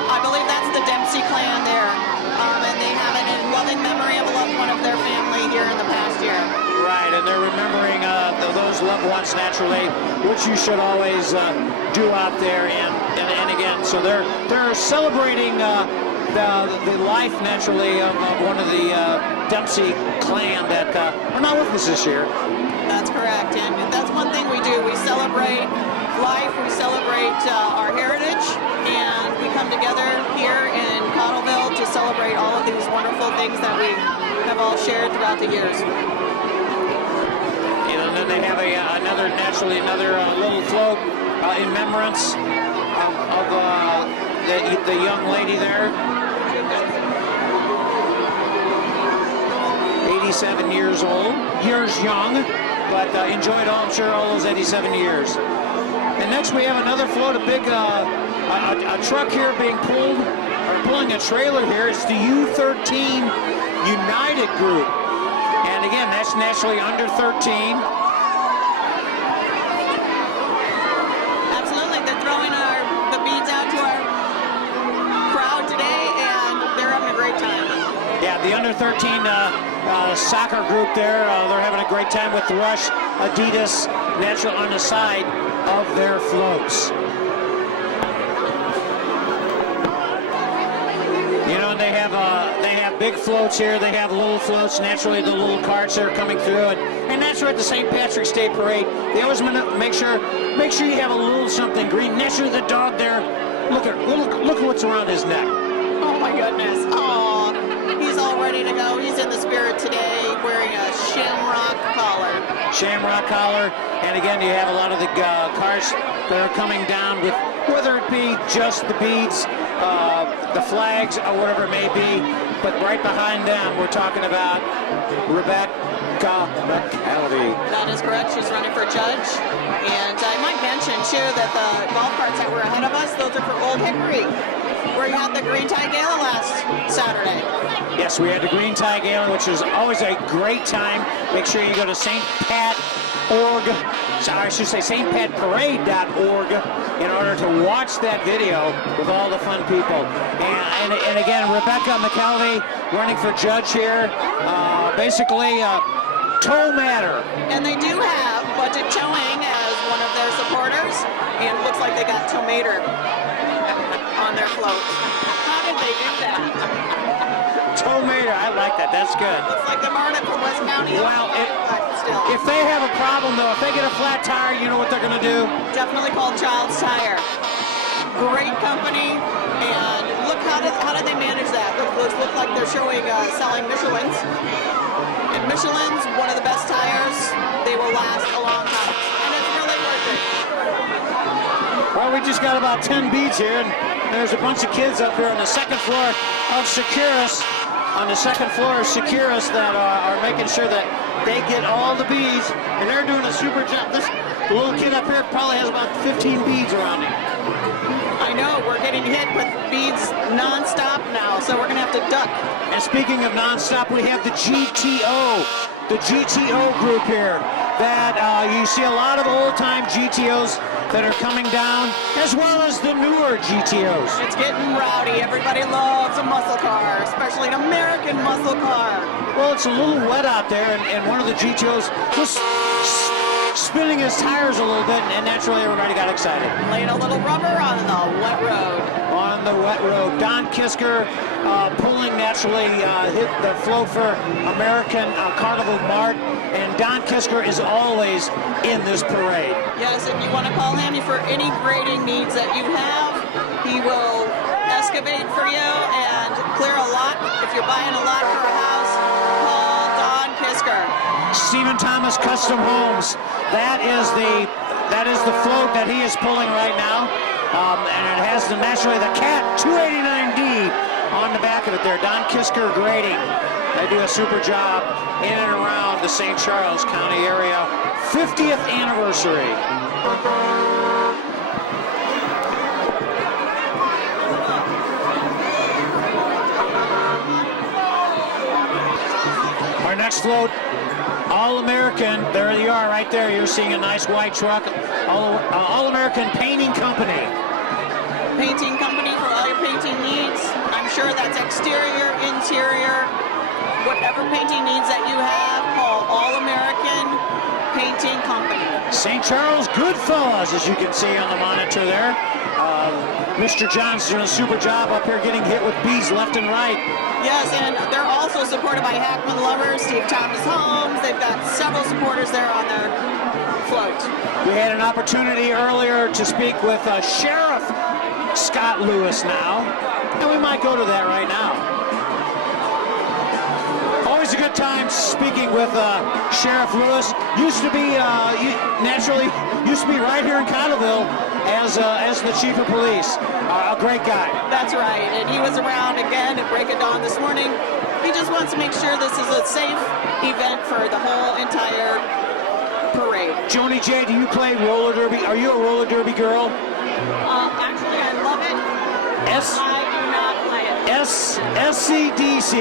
I believe that's the Dempsey clan there. And they have it in loving memory of a loved one of their family here in the past year. Right, and they're remembering those loved ones naturally, which you should always do out there. And again, so they're celebrating the life naturally of one of the Dempsey clan that are not with us this year. That's correct, and that's one thing we do. We celebrate life, we celebrate our heritage, and we come together here in Cottleville to celebrate all of these wonderful things that we have all shared throughout the years. And then they have another little float in remembrance of the young lady there. 87 years old, years young, but enjoyed all, I'm sure, all those 87 years. And next we have another float, a big a truck here being pulling a trailer here. It's the U13 United Group. And again, that's naturally under 13. Absolutely, they're throwing the beads out to our crowd today, and they're having a great time. Yeah, the under 13 soccer group there, they're having a great time with the Rush, Adidas, natural on the side of their floats. You know, they have big floats here. They have little floats. Naturally, the little carts that are coming through, and that's right. The St. Patrick's Day Parade. They always make sure you have a little something green. Naturally, the dog there. Look at what's around his neck. Oh my goodness! Oh, he's all ready to go. He's in the spirit today, wearing a shamrock collar. Shamrock collar, and again, you have a lot of the cars that are coming down with, whether it be just the beads, the flags, or whatever it may be, but right behind them, we're talking about Rebecca McCalvey. That is correct. She's running for judge, and I might mention too that the golf carts that were ahead of us, those are for Old Hickory, where you had the Green Tie Gala last Saturday. Yes, we had the Green Tie Gala, which is always a great time. Make sure you go to St. Pat stpatparade.org. Sorry, I should say stpatparade.org in order to watch that video with all the fun people. And again, Rebecca McKelvey running for judge here. Basically, tow matter. And they do have Budget Towing as one of their supporters, and it looks like they got Tomater on their float. How did they do that? Tow matter, I like that. That's good. Looks like they're running from West County. Well, but still. if they have a problem, though, if they get a flat tire, you know what they're going to do? Definitely called Child's Tire. Great company, and look how did they manage that? Those look like they're showing selling Michelins. And Michelin's one of the best tires. They will last a long time, and it's really worth it. Well, we just got about 10 beads here, and there's a bunch of kids up here on the second floor of Securus. On the second floor of Securus that are making sure that they get all the beads, and they're doing a super job. This little kid up here probably has about 15 beads around him. I know, we're getting hit with beads non-stop now, so we're going to have to duck. And speaking of non-stop, we have the GTO group here. That you see a lot of old-time GTOs that are coming down, as well as the newer GTOs. It's getting rowdy. Everybody loves a muscle car, especially an American muscle car. Well, it's a little wet out there, and one of the GTOs was spinning his tires a little bit, and naturally everybody got excited. Laying a little rubber on the wet road. On the wet road. Don Kisker pulling naturally hit the float for American Carnival Mart, and Don Kisker is always in this parade. Yes, if you want to call him for any grading needs that you have, he will excavate for you and clear a lot. If you're buying a lot for a house, call Don Kisker. Stephen Thomas Custom Homes. That is the float that he is pulling right now, and it has naturally the Cat 289D on the back of it there. Don Kisker grading. They do a super job in and around the St. Charles County area. 50th anniversary. Our next float, All-American, there you are right there. You're seeing a nice white truck. All-American Painting Company. Painting company for all your painting needs. I'm sure that's exterior, interior, whatever painting needs that you have, call All-American Painting Company. St. Charles Goodfellas, as you can see on the monitor there. Mr. John's doing a super job up here getting hit with bees left and right. Yes, and they're also supported by Hackman Lovers, Steve Thomas Homes. They've got several supporters there on their float. We had an opportunity earlier to speak with Sheriff Scott Lewis now, and we might go to that right now. Always a good time speaking with Sheriff Lewis. Used to be right here in Cottleville as the chief of police. A great guy. That's right, and he was around again at break of dawn this morning. He just wants to make sure this is a safe event for the whole entire parade. Joni J, do you play roller derby? Are you a roller derby girl? Actually, I love it. I do not play it. SCDC,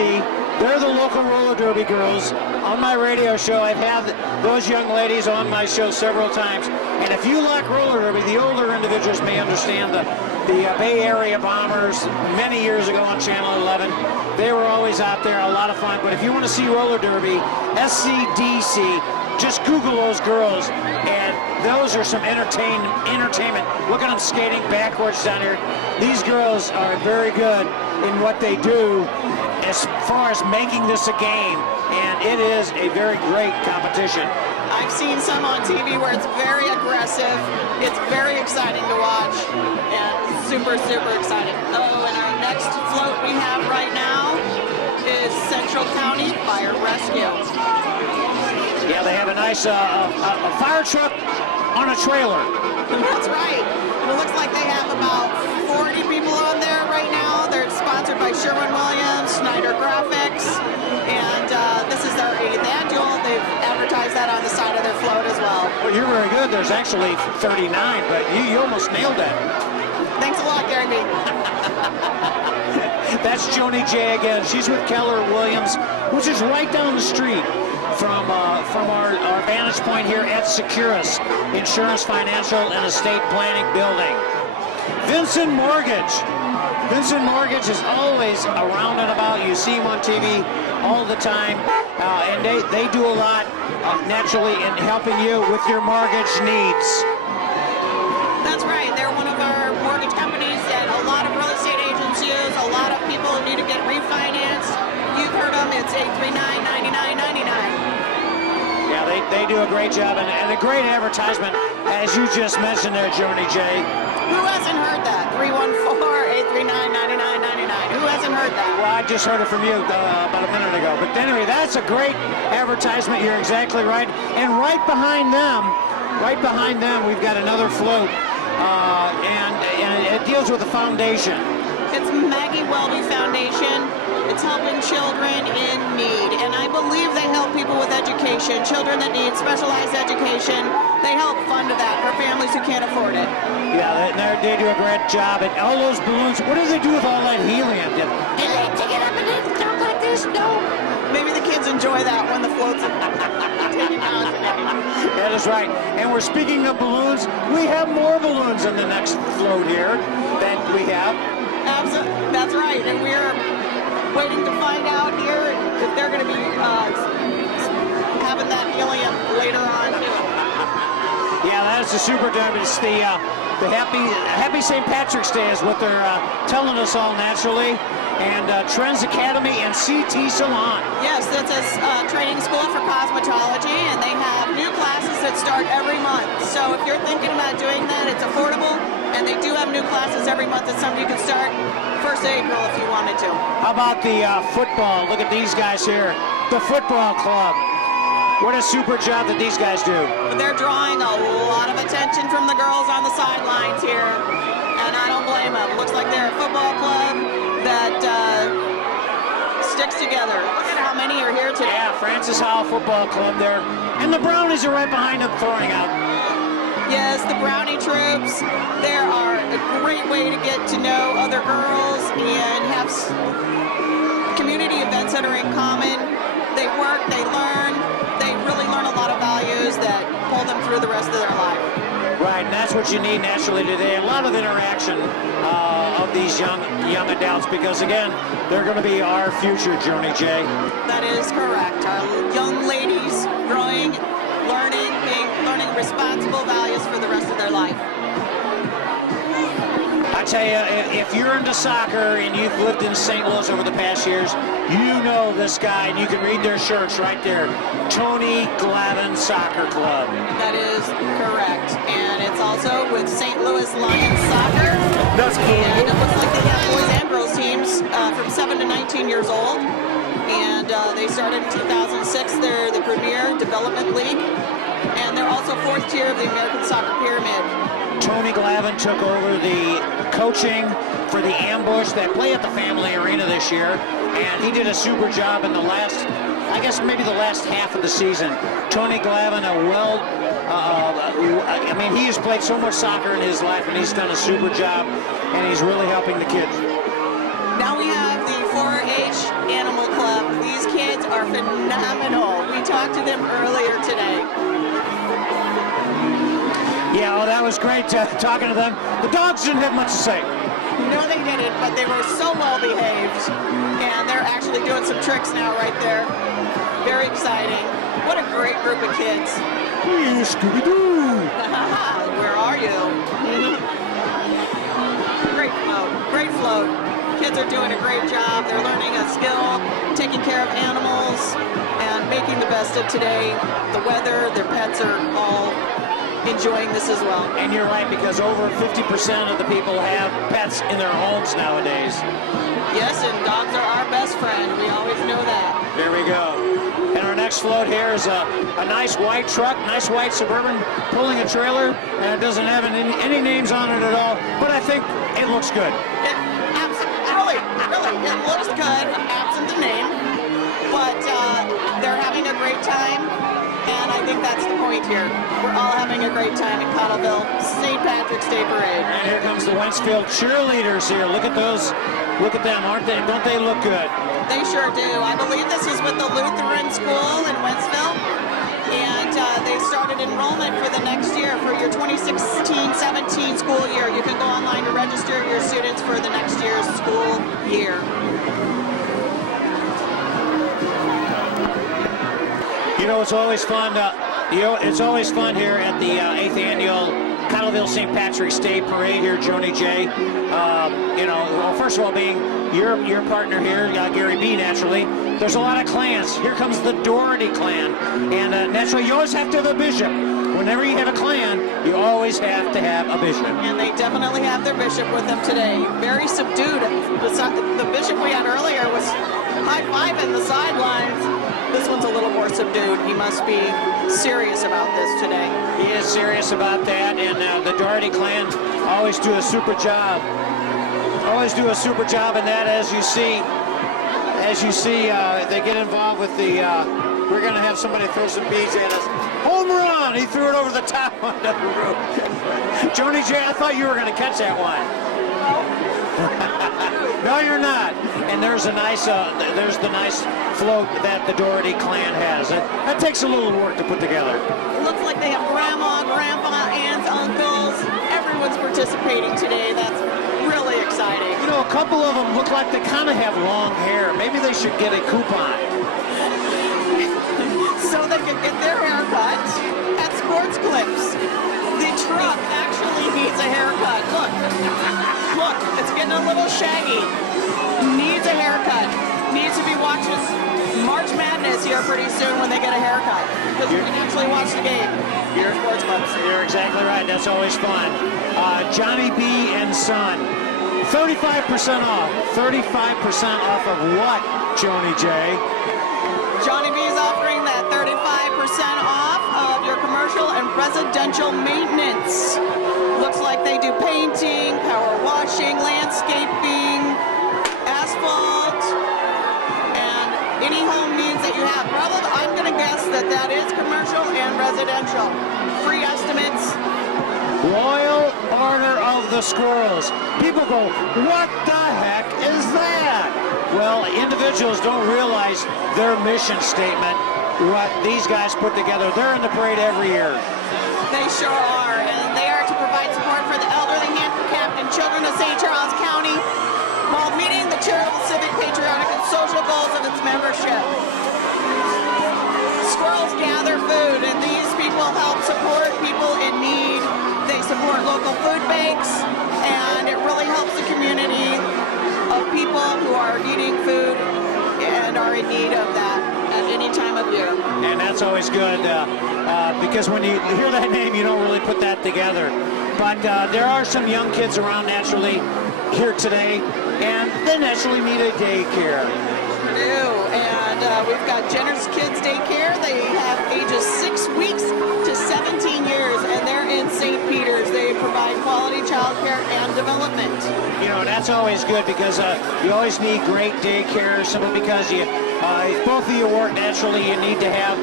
they're the local roller derby girls. On my radio show, I've had those young ladies on my show several times. And if you like roller derby, the older individuals may understand the Bay Area Bombers many years ago on Channel 11. They were always out there, a lot of fun. But if you want to see roller derby, SCDC, just Google those girls, and those are some entertainment. Look at them skating backwards down here. These girls are very good in what they do as far as making this a game, and it is a very great competition. I've seen some on TV where it's very aggressive. It's very exciting to watch, and super, super exciting. Oh, and our next float we have right now is Central County Fire Rescue. Yeah, they have a nice a fire truck on a trailer. That's right. And it looks like they have about 40 people on there right now. They're sponsored by Sherwin-Williams, Schneider Graphics, and this is their 8th annual. They've advertised that on the side of their float as well. Well, you're very good. There's actually 39, but you almost nailed that. Thanks a lot, Gary B. That's Joni J again. She's with Keller Williams, which is right down the street from our vantage point here at Securus Insurance, Financial, and Estate Planning Building. Vincent Mortgage. Vincent Mortgage is always around and about. You see him on TV all the time, and they do a lot naturally in helping you with your mortgage needs. That's right. They're one of our mortgage companies that a lot of real estate agents use. A lot of people need to get refinanced. You've heard them. It's 839-9999. Yeah, they do a great job and a great advertisement, as you just mentioned there, Joni J. Who hasn't heard that? 314-839-9999. Who hasn't heard that? Well, I just heard it from you about a minute ago. But anyway, that's a great advertisement. You're exactly right. And right behind them, we've got another float, and it deals with the foundation. It's Maggie Welby Foundation. It's helping children in need, and I believe they help people with education, children that need specialized education. They help fund that for families who can't afford it. Yeah, they do a great job. And all those balloons, what do they do with all that helium? Do they take it up and then jump like this? No. Maybe the kids enjoy that when the floats are taken down today. That is right. And we're speaking of balloons. We have more balloons in the next float here that we have. Absolutely. That's right. And we're waiting to find out here if they're going to be having that helium later on too. Yeah, that's the super derby. It's the happy St. Patrick's Day is what they're telling us all naturally. And Trends Academy and CT Salon. Yes, that's a training school for cosmetology, and they have new classes that start every month. So if you're thinking about doing that, it's affordable, and they do have new classes every month. It's something you can start 1st of April if you wanted to. How about the football? Look at these guys here. The football club. What a super job that these guys do. They're drawing a lot of attention from the girls on the sidelines here, and I don't blame them. Looks like they're a football club that sticks together. Look at how many are here today. Yeah, Francis Howell Football Club there. And the Brownies are right behind them throwing out. Yes, the Brownie Troops. They are a great way to get to know other girls and have community events that are in common. They work, they learn, they really learn a lot of values that pull them through the rest of their life. Right, and that's what you need naturally today. A lot of interaction of these young adults, because again, they're going to be our future, Joni J. That is correct. Our young ladies growing, learning responsible values for the rest of their life. I tell you, if you're into soccer and you've lived in St. Louis over the past years, you know this guy, and you can read their shirts right there. Tony Glavin Soccer Club. That is correct. And it's also with St. Louis Lions Soccer. That's cool. And it looks like they have boys and girls teams from 7 to 19 years old. And they started in 2006. They're the premier development league. And they're also 4th tier of the American Soccer Pyramid. Tony Glavin took over the coaching for the Ambush that play at the Family Arena this year, and he did a super job in the last, I guess maybe the last half of the season. Tony Glavin, I mean, he has played so much soccer in his life, and he's done a super job, and he's really helping the kids. Now we have the 4-H Animal Club. These kids are phenomenal. We talked to them earlier today. Yeah, well, that was great talking to them. The dogs didn't have much to say. No, they didn't, but they were so well behaved. And they're actually doing some tricks now right there. Very exciting. What a great group of kids. Hey, Scooby-Doo. Where are you? Great float. Great float. Kids are doing a great job. They're learning a skill, taking care of animals, and making the best of today. The weather, their pets are all enjoying this as well. And you're right, because over 50% of the people have pets in their homes nowadays. Yes, and dogs are our best friend. We always know that. There we go. And our next float here is a nice white truck, nice white Suburban pulling a trailer, and it doesn't have any names on it at all, but I think it looks good. Really, it looks good, absent the name, but they're having a great time. And I think that's the point here. We're all having a great time in Cottleville St. Patrick's Day Parade. And here comes the Wentzfield cheerleaders here. Look at those. Look at them, aren't they? Don't they look good? They sure do. I believe this is with the Lutheran School in Wentzville, and they started enrollment for the next year for your 2016-17 school year. You can go online to register your students for the next year's school year. You know, it's always fun. It's always fun here at the 8th annual Cottleville St. Patrick's Day Parade here, Joni J. You know, well, first of all, being your partner here, Gary B. Naturally, there's a lot of clans. Here comes the Doherty clan, and naturally, you always have to have a bishop. Whenever you have a clan, you always have to have a bishop. And they definitely have their bishop with them today. Very subdued. The bishop we had earlier was high-fiving the sidelines. This one's a little more subdued. He must be serious about this today. He is serious about that, and the Doherty clan always do a super job. Always do a super job in that, as you see, they get involved with the, we're going to have somebody throw some beads at us. Home run! He threw it over the top of the roof. Joni J, I thought you were going to catch that one. No, you're not. And there's a nice, there's the nice float that the Doherty clan has. That takes a little work to put together. It looks like they have grandma, grandpa, aunts, uncles. Everyone's participating today. That's really exciting. You know, a couple of them look like they kind of have long hair. Maybe they should get a coupon. So they can get their hair cut at Sports Clips. The truck actually needs a haircut. Look, it's getting a little shaggy. Needs a haircut. Needs to be watching March Madness here pretty soon when they get a haircut. Because you can actually watch the game. Your Sports Clips. You're exactly right. That's always fun. Johnny B and Son. 35% off. 35% off of what, Joni J? Johnny B is offering that 35% off of your commercial and residential maintenance. Looks like they do painting, power washing, landscaping, asphalt, and any home needs that you have. Probably, I'm going to guess that that is commercial and residential. Free estimates. Royal Order of the Squirrels. People go, what the heck is that? Well, individuals don't realize their mission statement, what these guys put together. They're in the parade every year. They sure are, and they are to provide support for the elderly, handicapped, and children of St. Charles County while meeting the charitable, civic, patriotic, and social goals of its membership. Squirrels gather food, and these people help support people in need. They support local food banks, and it really helps the community of people who are eating food and are in need of that at any time of year. And that's always good because when you hear that name, you don't really put that together. But there are some young kids around naturally here today, and they naturally need a daycare. We do, and we've got Jenner's Kids Daycare. They have ages 6 weeks to 17 years, and they're in St. Peter's. They provide quality child care and development. You know, that's always good because you always need great daycare simply because you, both of you work naturally, you need to have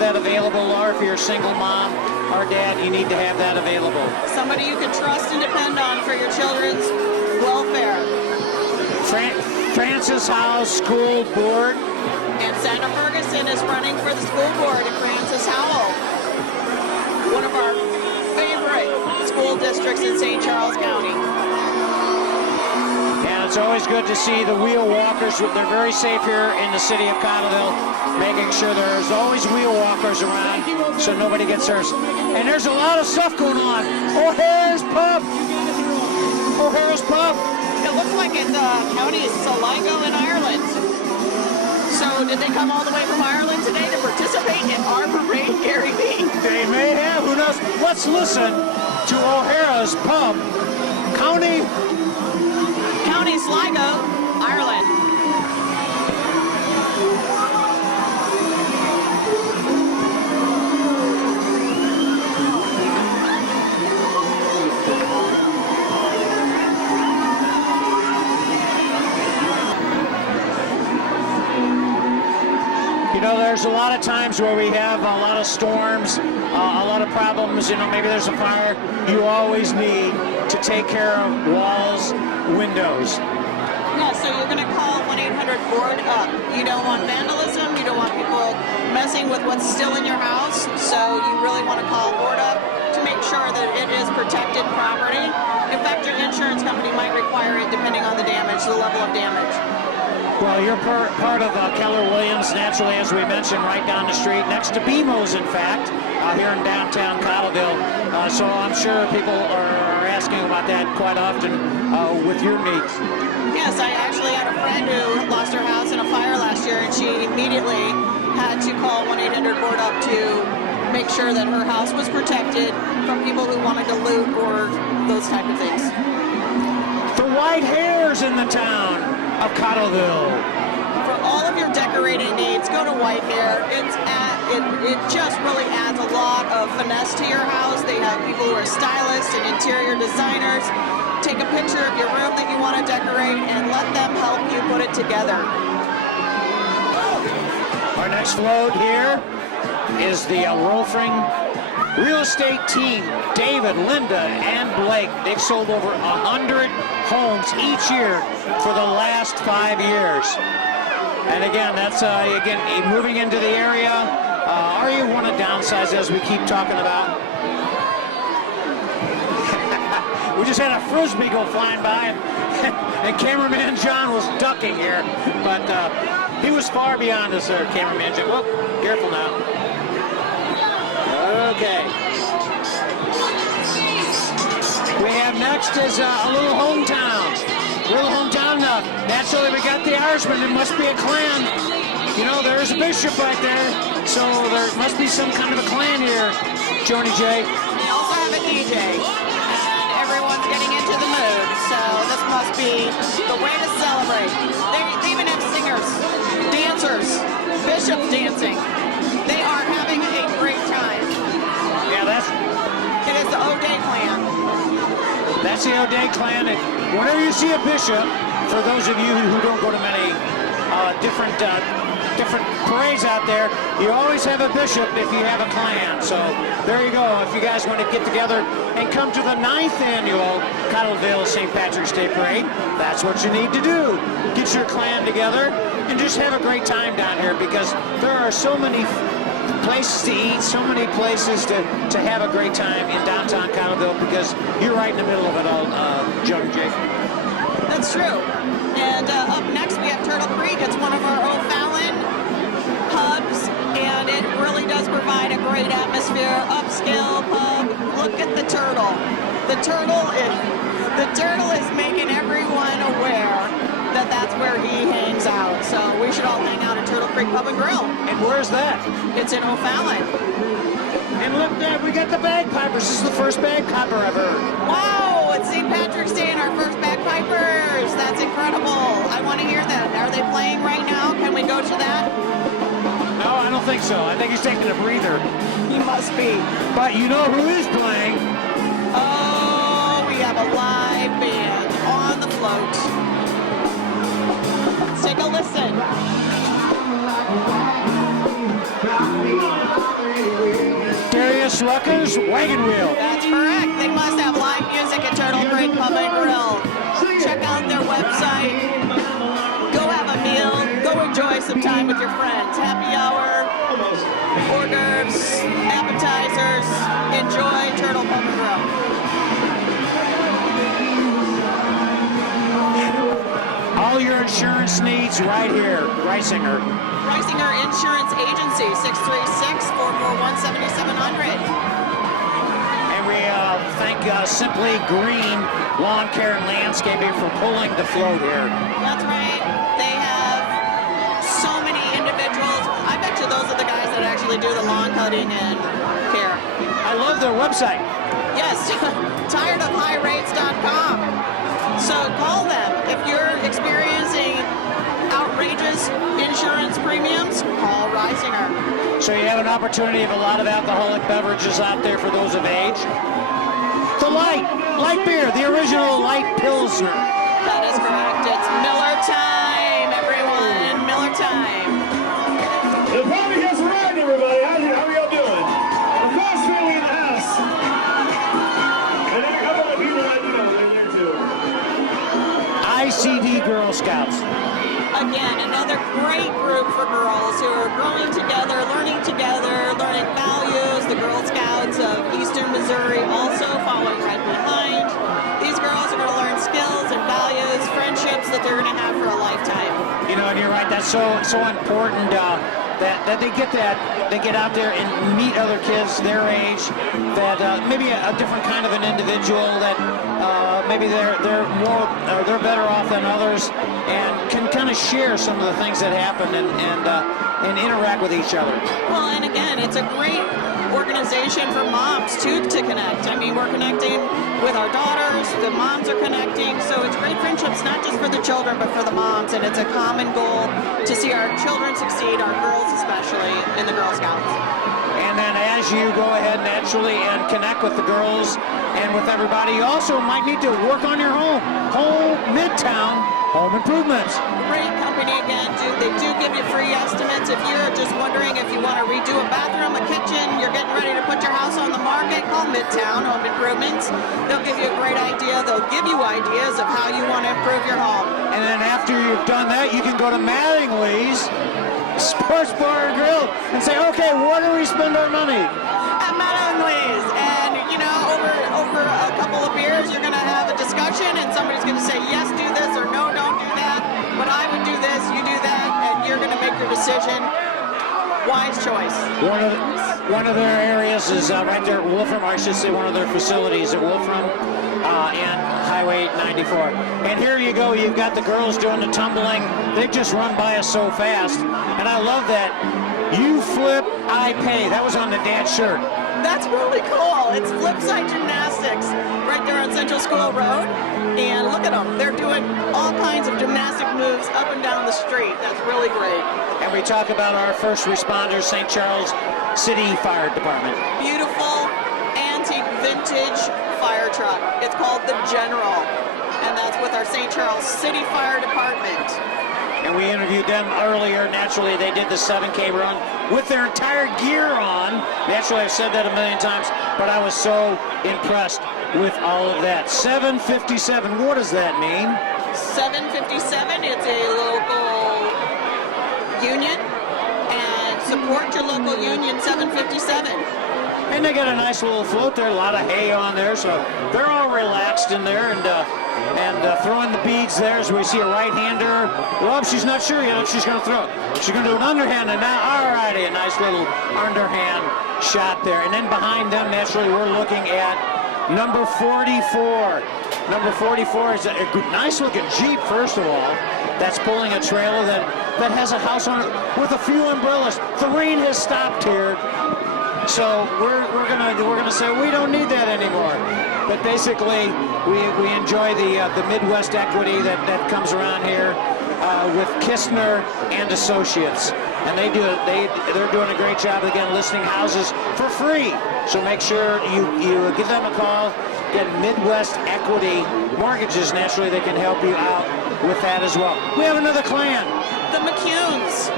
that available, or if you're a single mom or dad, you need to have that available. Somebody you can trust and depend on for your children's welfare. Francis House School Board. And Sandra Ferguson is running for the school board at Francis Howell, one of our favorite school districts in St. Charles County. And it's always good to see the wheel walkers. They're very safe here in the city of Cottleville, making sure there's always wheel walkers around so nobody gets hurt. And there's a lot of stuff going on. O'Hara's Pub. O'Hara's Pub. It looks like it's County Sligo in Ireland. So did they come all the way from Ireland today to participate in our parade, Gary B? They may have, who knows? Let's listen to O'Hara's Pub, County Sligo, Ireland. You know, there's a lot of times where we have a lot of storms, a lot of problems. You know, maybe there's a fire. You always need to take care of walls, windows. Yes, So you're going to call 1-800-BOARD-UP. You don't want vandalism. You don't want people messing with what's still in your house. So you really want to call Board Up to make sure that it is protected property. In fact, your insurance company might require it depending on the damage, the level of damage. Well, you're part of Keller Williams, naturally, as we mentioned, right down the street, next to BMO's, in fact, here in downtown Cottleville. So I'm sure people are asking about that quite often with your needs. Yes, I actually had a friend who lost her house in a fire last year, and she immediately had to call 1-800-BOARD-UP to make sure that her house was protected from people who wanted to loot or those type of things. The white hairs in the town of Cottleville. For all of your decorating needs, go to White Hair. It just really adds a lot of finesse to your house. They have people who are stylists and interior designers. Take a picture of your room that you want to decorate and let them help you put it together. Our next float here is the Rolfing real estate team, David, Linda, and Blake. They've sold over 100 homes each year for the last 5 years. And again, that's moving into the area. Are you want to downsize, as we keep talking about? We just had a Frisbee go flying by, and cameraman John was ducking here, but he was far beyond us there, cameraman John. Well, careful now. Okay. We have next is a little hometown. Naturally, we got the Irishman. There must be a clan. You know, there's a bishop right there, so there must be some kind of a clan here, Joni J. We also have a DJ, and everyone's getting into the mood, so this must be the way to celebrate. They even have singers, dancers, bishops dancing. They are having a great time. Yeah, It is the O'Day clan. That's the O'Day clan, and whenever you see a bishop, for those of you who don't go to many different parades out there, you always have a bishop if you have a clan. So there you go. If you guys want to get together and come to the 9th annual Cottleville St. Patrick's Day Parade, that's what you need to do. Get your clan together and just have a great time down here, because there are so many places to eat, so many places to have a great time in downtown Cottleville, because you're right in the middle of it all, Joan Jake. That's true. And up next we have Turtle Creek. It's one of our O'Fallon pubs, and it really does provide a great atmosphere. Upscale pub. Look at the turtle. The turtle is making everyone aware that that's where he hangs out. So we should all hang out at Turtle Creek Pub and Grill. And where's that? It's in O'Fallon. And look, Dad, we got the bagpipers. This is the first bagpiper I've heard. Wow, it's St. Patrick's Day and our first bagpipers. That's incredible. I want to hear that. Are they playing right now? Can we go to that? No, I don't think so. I think he's taking a breather. He must be. But you know who is playing? Oh, we have a live band on the float. Let's take a listen. Darius Rucker's Wagon Wheel. That's correct. They must have live music at Turtle Creek Pub and Grill. Check out their website. Go have a meal. Go enjoy some time with your friends. Happy hour, hors d'oeuvres, appetizers. Enjoy Turtle Pub and Grill. All your insurance needs right here, Reisinger. Reisinger Insurance Agency, 636-441-7700. And we thank Simply Green Lawn Care and Landscaping for pulling the float here. That's right. They have so many individuals. I bet you those are the guys that actually do the lawn cutting and care. I love their website. Yes, tiredofhighrates.com. So call them. If you're experiencing outrageous insurance premiums, call Reisinger. So you have an opportunity of a lot of alcoholic beverages out there for those of age. The light beer, the original light Pilsner. That is correct. It's Miller time, everyone. Miller time. The party has arrived, everybody. How are y'all doing? The first family in the house. And there are a couple of people that you know, they're here too. Ice CD Girl Scouts. Again, another great group for girls who are growing together, learning values. The Girl Scouts of Eastern Missouri also following right behind. These girls are going to learn skills and values, friendships that they're going to have for a lifetime. You know, and you're right, that's so important that they get out there and meet other kids their age, that maybe a different kind of an individual, that maybe they're better off than others, and can kind of share some of the things that happen and interact with each other. Well, and again, it's a great organization for moms too to connect. I mean, we're connecting with our daughters, the moms are connecting, so it's great friendships not just for the children but for the moms, and it's a common goal to see our children succeed, our girls especially, in the Girl Scouts. And then as you go ahead naturally and connect with the girls and with everybody, you also might need to work on your home Midtown home improvements. Great company again. They do give you free estimates. If you're just wondering if you want to redo a bathroom, a kitchen, you're getting ready to put your house on the market, call Midtown Home Improvements. They'll give you a great idea. They'll give you ideas of how you want to improve your home. And then after you've done that, you can go to Mattingly's Sports Bar and Grill and say, okay, where do we spend our money? At Mattingly's. And, you know, over a couple of beers, you're going to have a discussion, and somebody's going to say, yes, do this, or no, don't do that. But I would do this, you do that, and you're going to make your decision. Wise choice. One of their areas is right there at Wolfram, or I should say one of their facilities at Wolfram and Highway 94. And here you go, you've got the girls doing the tumbling. They just run by us so fast. And I love that. You flip, I pay. That was on the dance shirt. That's really cool. It's Flipside Gymnastics right there on Central School Road. And look at them. They're doing all kinds of gymnastic moves up and down the street. That's really great. And we talk about our first responders, St. Charles City Fire Department. Beautiful, antique, vintage fire truck. It's called the General. And that's with our St. Charles City Fire Department. And we interviewed them earlier. Naturally, they did the 7K run with their entire gear on. Naturally, I've said that a million times, but I was so impressed with all of that. 757, what does that mean? 757, it's a local union, and support your local union, 757. And they got a nice little float there, a lot of hay on there, so they're all relaxed in there and throwing the beads there as we see a right-hander. Well, she's not sure yet if she's going to throw it. She's going to do an underhand, and now, all righty, a nice little underhand shot there. And then behind them, naturally, we're looking at number 44. Number 44 is a nice-looking Jeep, first of all, that's pulling a trailer that has a house on it with a few umbrellas. The rain has stopped here. So we're gonna say we don't need that anymore. But basically, we enjoy the Midwest equity that comes around here with Kistner and Associates, and they're doing a great job again listing houses for free. So make sure you give them a call. Get Midwest Equity Mortgages. Naturally, they can help you out with that as well. We have another clan. The McCunes.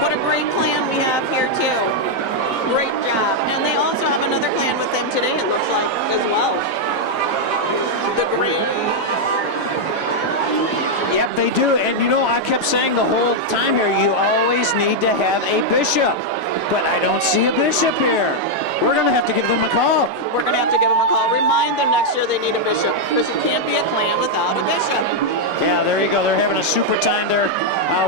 What a great clan we have here too. Great job. And they also have another clan with them today, it looks like, as well. The Green. Yep, they do. And you know, I kept saying the whole time here, you always need to have a bishop. But I don't see a bishop here. We're going to have to give them a call. We're going to have to give them a call. Remind them next year they need a bishop, because you can't be a clan without a bishop. Yeah, there you go. They're having a super time there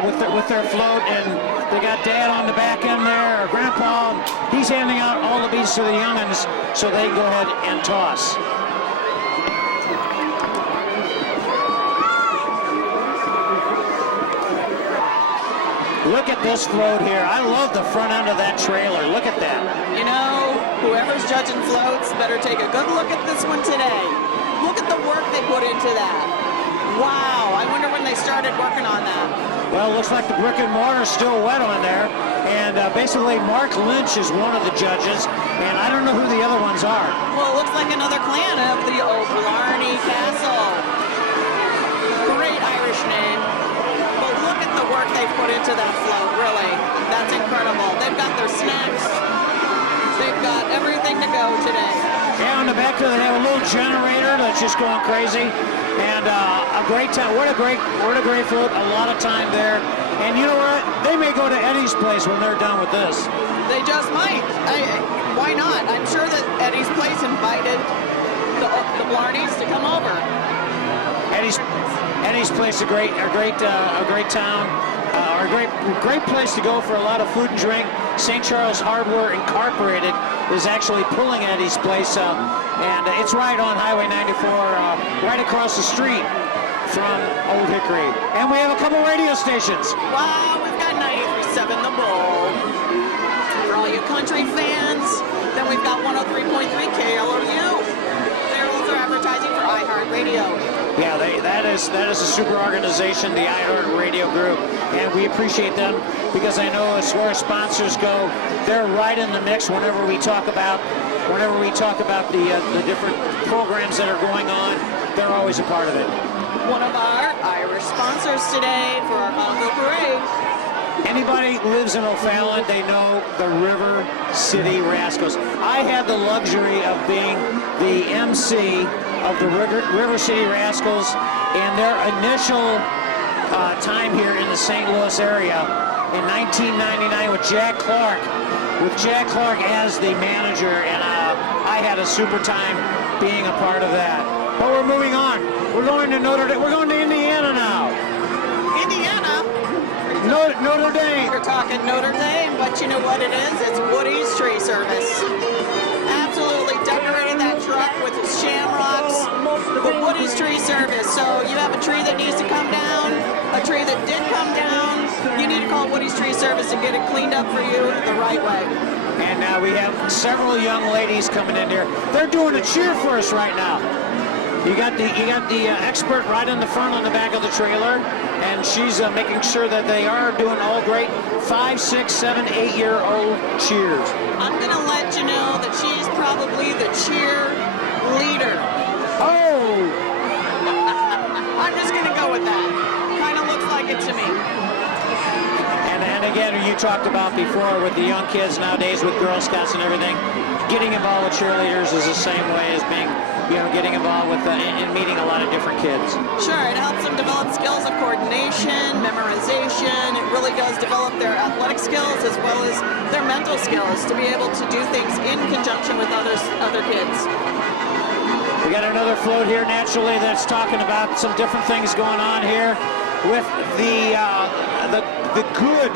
with their float, and they got Dad on the back end there, or Grandpa. He's handing out all the beads to the young'uns so they can go ahead and toss. Look at this float here. I love the front end of that trailer. Look at that. You know, whoever's judging floats better take a good look at this one today. Look at the work they put into that. Wow, I wonder when they started working on that. Well, it looks like the brick and mortar's still wet on there. And basically, Mark Lynch is one of the judges, and I don't know who the other ones are. Well, it looks like another clan of the old Blarney Castle. Great Irish name. But look at the work they put into that float, really. That's incredible. They've got their snacks. They've got everything to go today. Yeah, on the back there they have a little generator that's just going crazy, and a great time. What a great float! A lot of time there, and you know what? They may go to Eddie's place when they're done with this. They just might. Why not? I'm sure that Eddie's place invited the Blarneys to come over. Eddie's place a great town, or a great place to go for a lot of food and drink. St. Charles Hardware Incorporated is actually pulling Eddie's place, and it's right on Highway 94, right across the street from Old Hickory. And we have a couple radio stations. Wow, we've got 93.7 The Bull. For all you country fans, then we've got 103.3 KLOU. They're also advertising for iHeartRadio. Yeah, that is a super organization, the iHeartRadio group, and we appreciate them because I know as far as sponsors go, they're right in the mix whenever we talk about the different programs that are going on. They're always a part of it. One of our Irish sponsors today for our Cottleville Parade. Anybody who lives in O'Fallon, they know the River City Rascals. I had the luxury of being the MC of the River City Rascals in their initial time here in the St. Louis area in 1999 with Jack Clark as the manager, and I had a super time being a part of that. But we're moving on. We're going to Notre Dame. We're going to Indiana now. Indiana? Notre Dame. We're talking Notre Dame, but you know what it is? It's Woody's Tree Service. Absolutely decorated that truck with its shamrocks. The Woody's Tree Service. So you have a tree that needs to come down, a tree that did come down. You need to call Woody's Tree Service and get it cleaned up for you the right way. And now we have several young ladies coming in here. They're doing a cheer for us right now. You got the expert right in the front on the back of the trailer, and she's making sure that they are doing all great 5, 6, 7, 8-year-old cheers. I'm gonna let you know that she's probably the cheer leader. Oh! I'm just gonna go with that. Kind of looks like it to me. And again, you talked about before with the young kids nowadays with Girl Scouts and everything, getting involved with cheerleaders is the same way as being, getting involved with and meeting a lot of different kids. Sure, it helps them develop skills of coordination, memorization. It really does develop their athletic skills as well as their mental skills to be able to do things in conjunction with other kids. We got another float here naturally that's talking about some different things going on here with the good.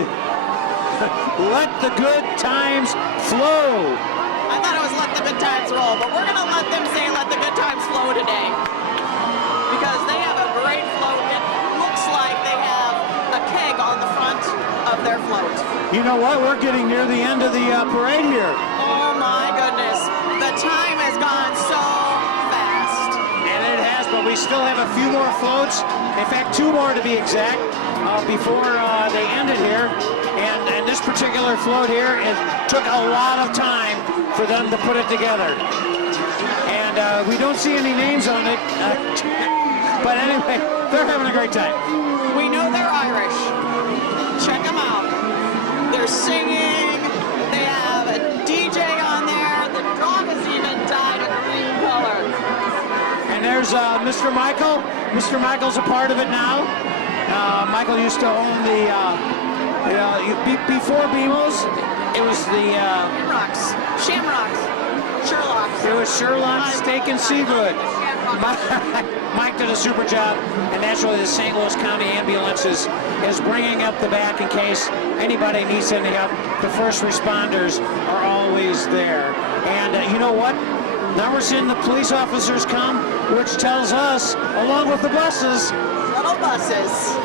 Let the good times flow. I thought it was let the good times roll, but we're going to let them say let the good times flow today. Because they have a great float. It looks like they have a keg on the front of their float. You know what? We're getting near the end of the parade here. Oh my goodness. The time has gone so fast. And it has, but we still have a few more floats. In fact, 2 more to be exact, before they ended here. And this particular float here, it took a lot of time for them to put it together. And we don't see any names on it. But anyway, they're having a great time. We know they're Irish. Check them out. They're singing. They have a DJ on there. The dog is even dyed a green color. And there's Mr. Michael. Mr. Michael's a part of it now. Michael used to own the, before BMO's, it was the... Shamrocks. Sherlock's. It was Sherlock's Steak and Seafood. Mike did a super job, and naturally the St. Louis County Ambulance is bringing up the back in case anybody needs any help. The first responders are always there. And you know what? Now we're seeing the police officers come, which tells us, along with the buses, Little buses.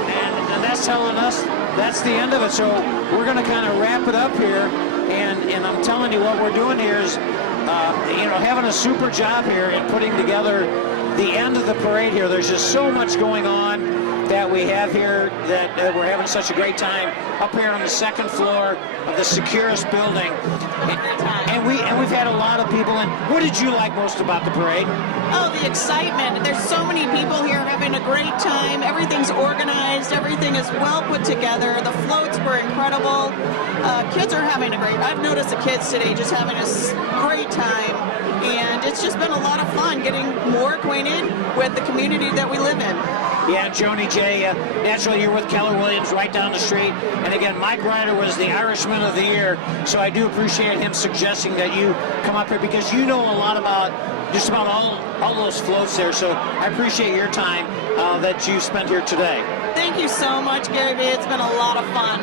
and that's telling us that's the end of it. So we're going to kind of wrap it up here, and I'm telling you what we're doing here is, having a super job here in putting together the end of the parade here. There's just so much going on that we have here that we're having such a great time up here on the second floor of the securest building And we've had a lot of people. And what did you like most about the parade? Oh, the excitement. There's so many people here having a great time. Everything's organized. Everything is well put together. The floats were incredible. Kids are having a great. I've noticed the kids today just having a great time. And it's just been a lot of fun getting more acquainted with the community that we live in. Yeah, Joni J, naturally you're with Keller Williams right down the street. And again, Mike Ryder was the Irishman of the Year, so I do appreciate him suggesting that you come up here because you know a lot about just about all those floats there. So I appreciate your time that you spent here today. Thank you so much, Gary B. It's been a lot of fun.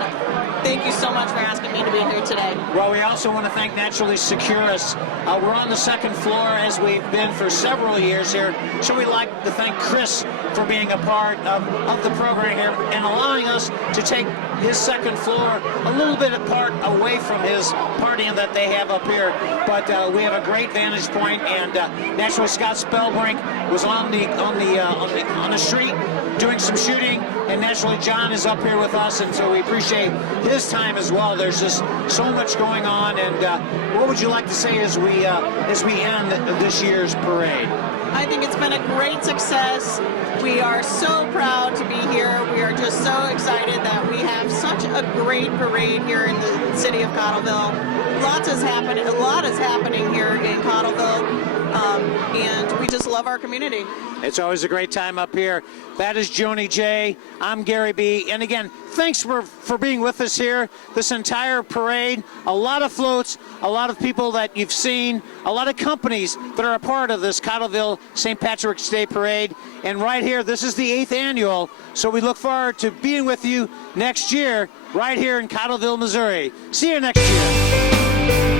Thank you so much for asking me to be here today. Well, we also want to thank Naturally Securus. We're on the second floor as we've been for several years here. So we'd like to thank Chris for being a part of the program here and allowing us to take his second floor a little bit apart away from his partying that they have up here. But we have a great vantage point, and naturally Scott Spellbrink was on the street doing some shooting, and naturally John is up here with us, and so we appreciate his time as well. There's just so much going on, and what would you like to say as we end this year's parade? I think it's been a great success. We are so proud to be here. We are just so excited that we have such a great parade here in the city of Cottleville. A lot is happening here in Cottleville. And we just love our community. It's always a great time up here. That is Joni J. I'm Gary B. And again, thanks for being with us here. This entire parade, a lot of floats, a lot of people that you've seen, a lot of companies that are a part of this Cottleville St. Patrick's Day Parade. And right here, this is the 8th annual. So we look forward to being with you next year right here in Cottleville, Missouri. See you next year.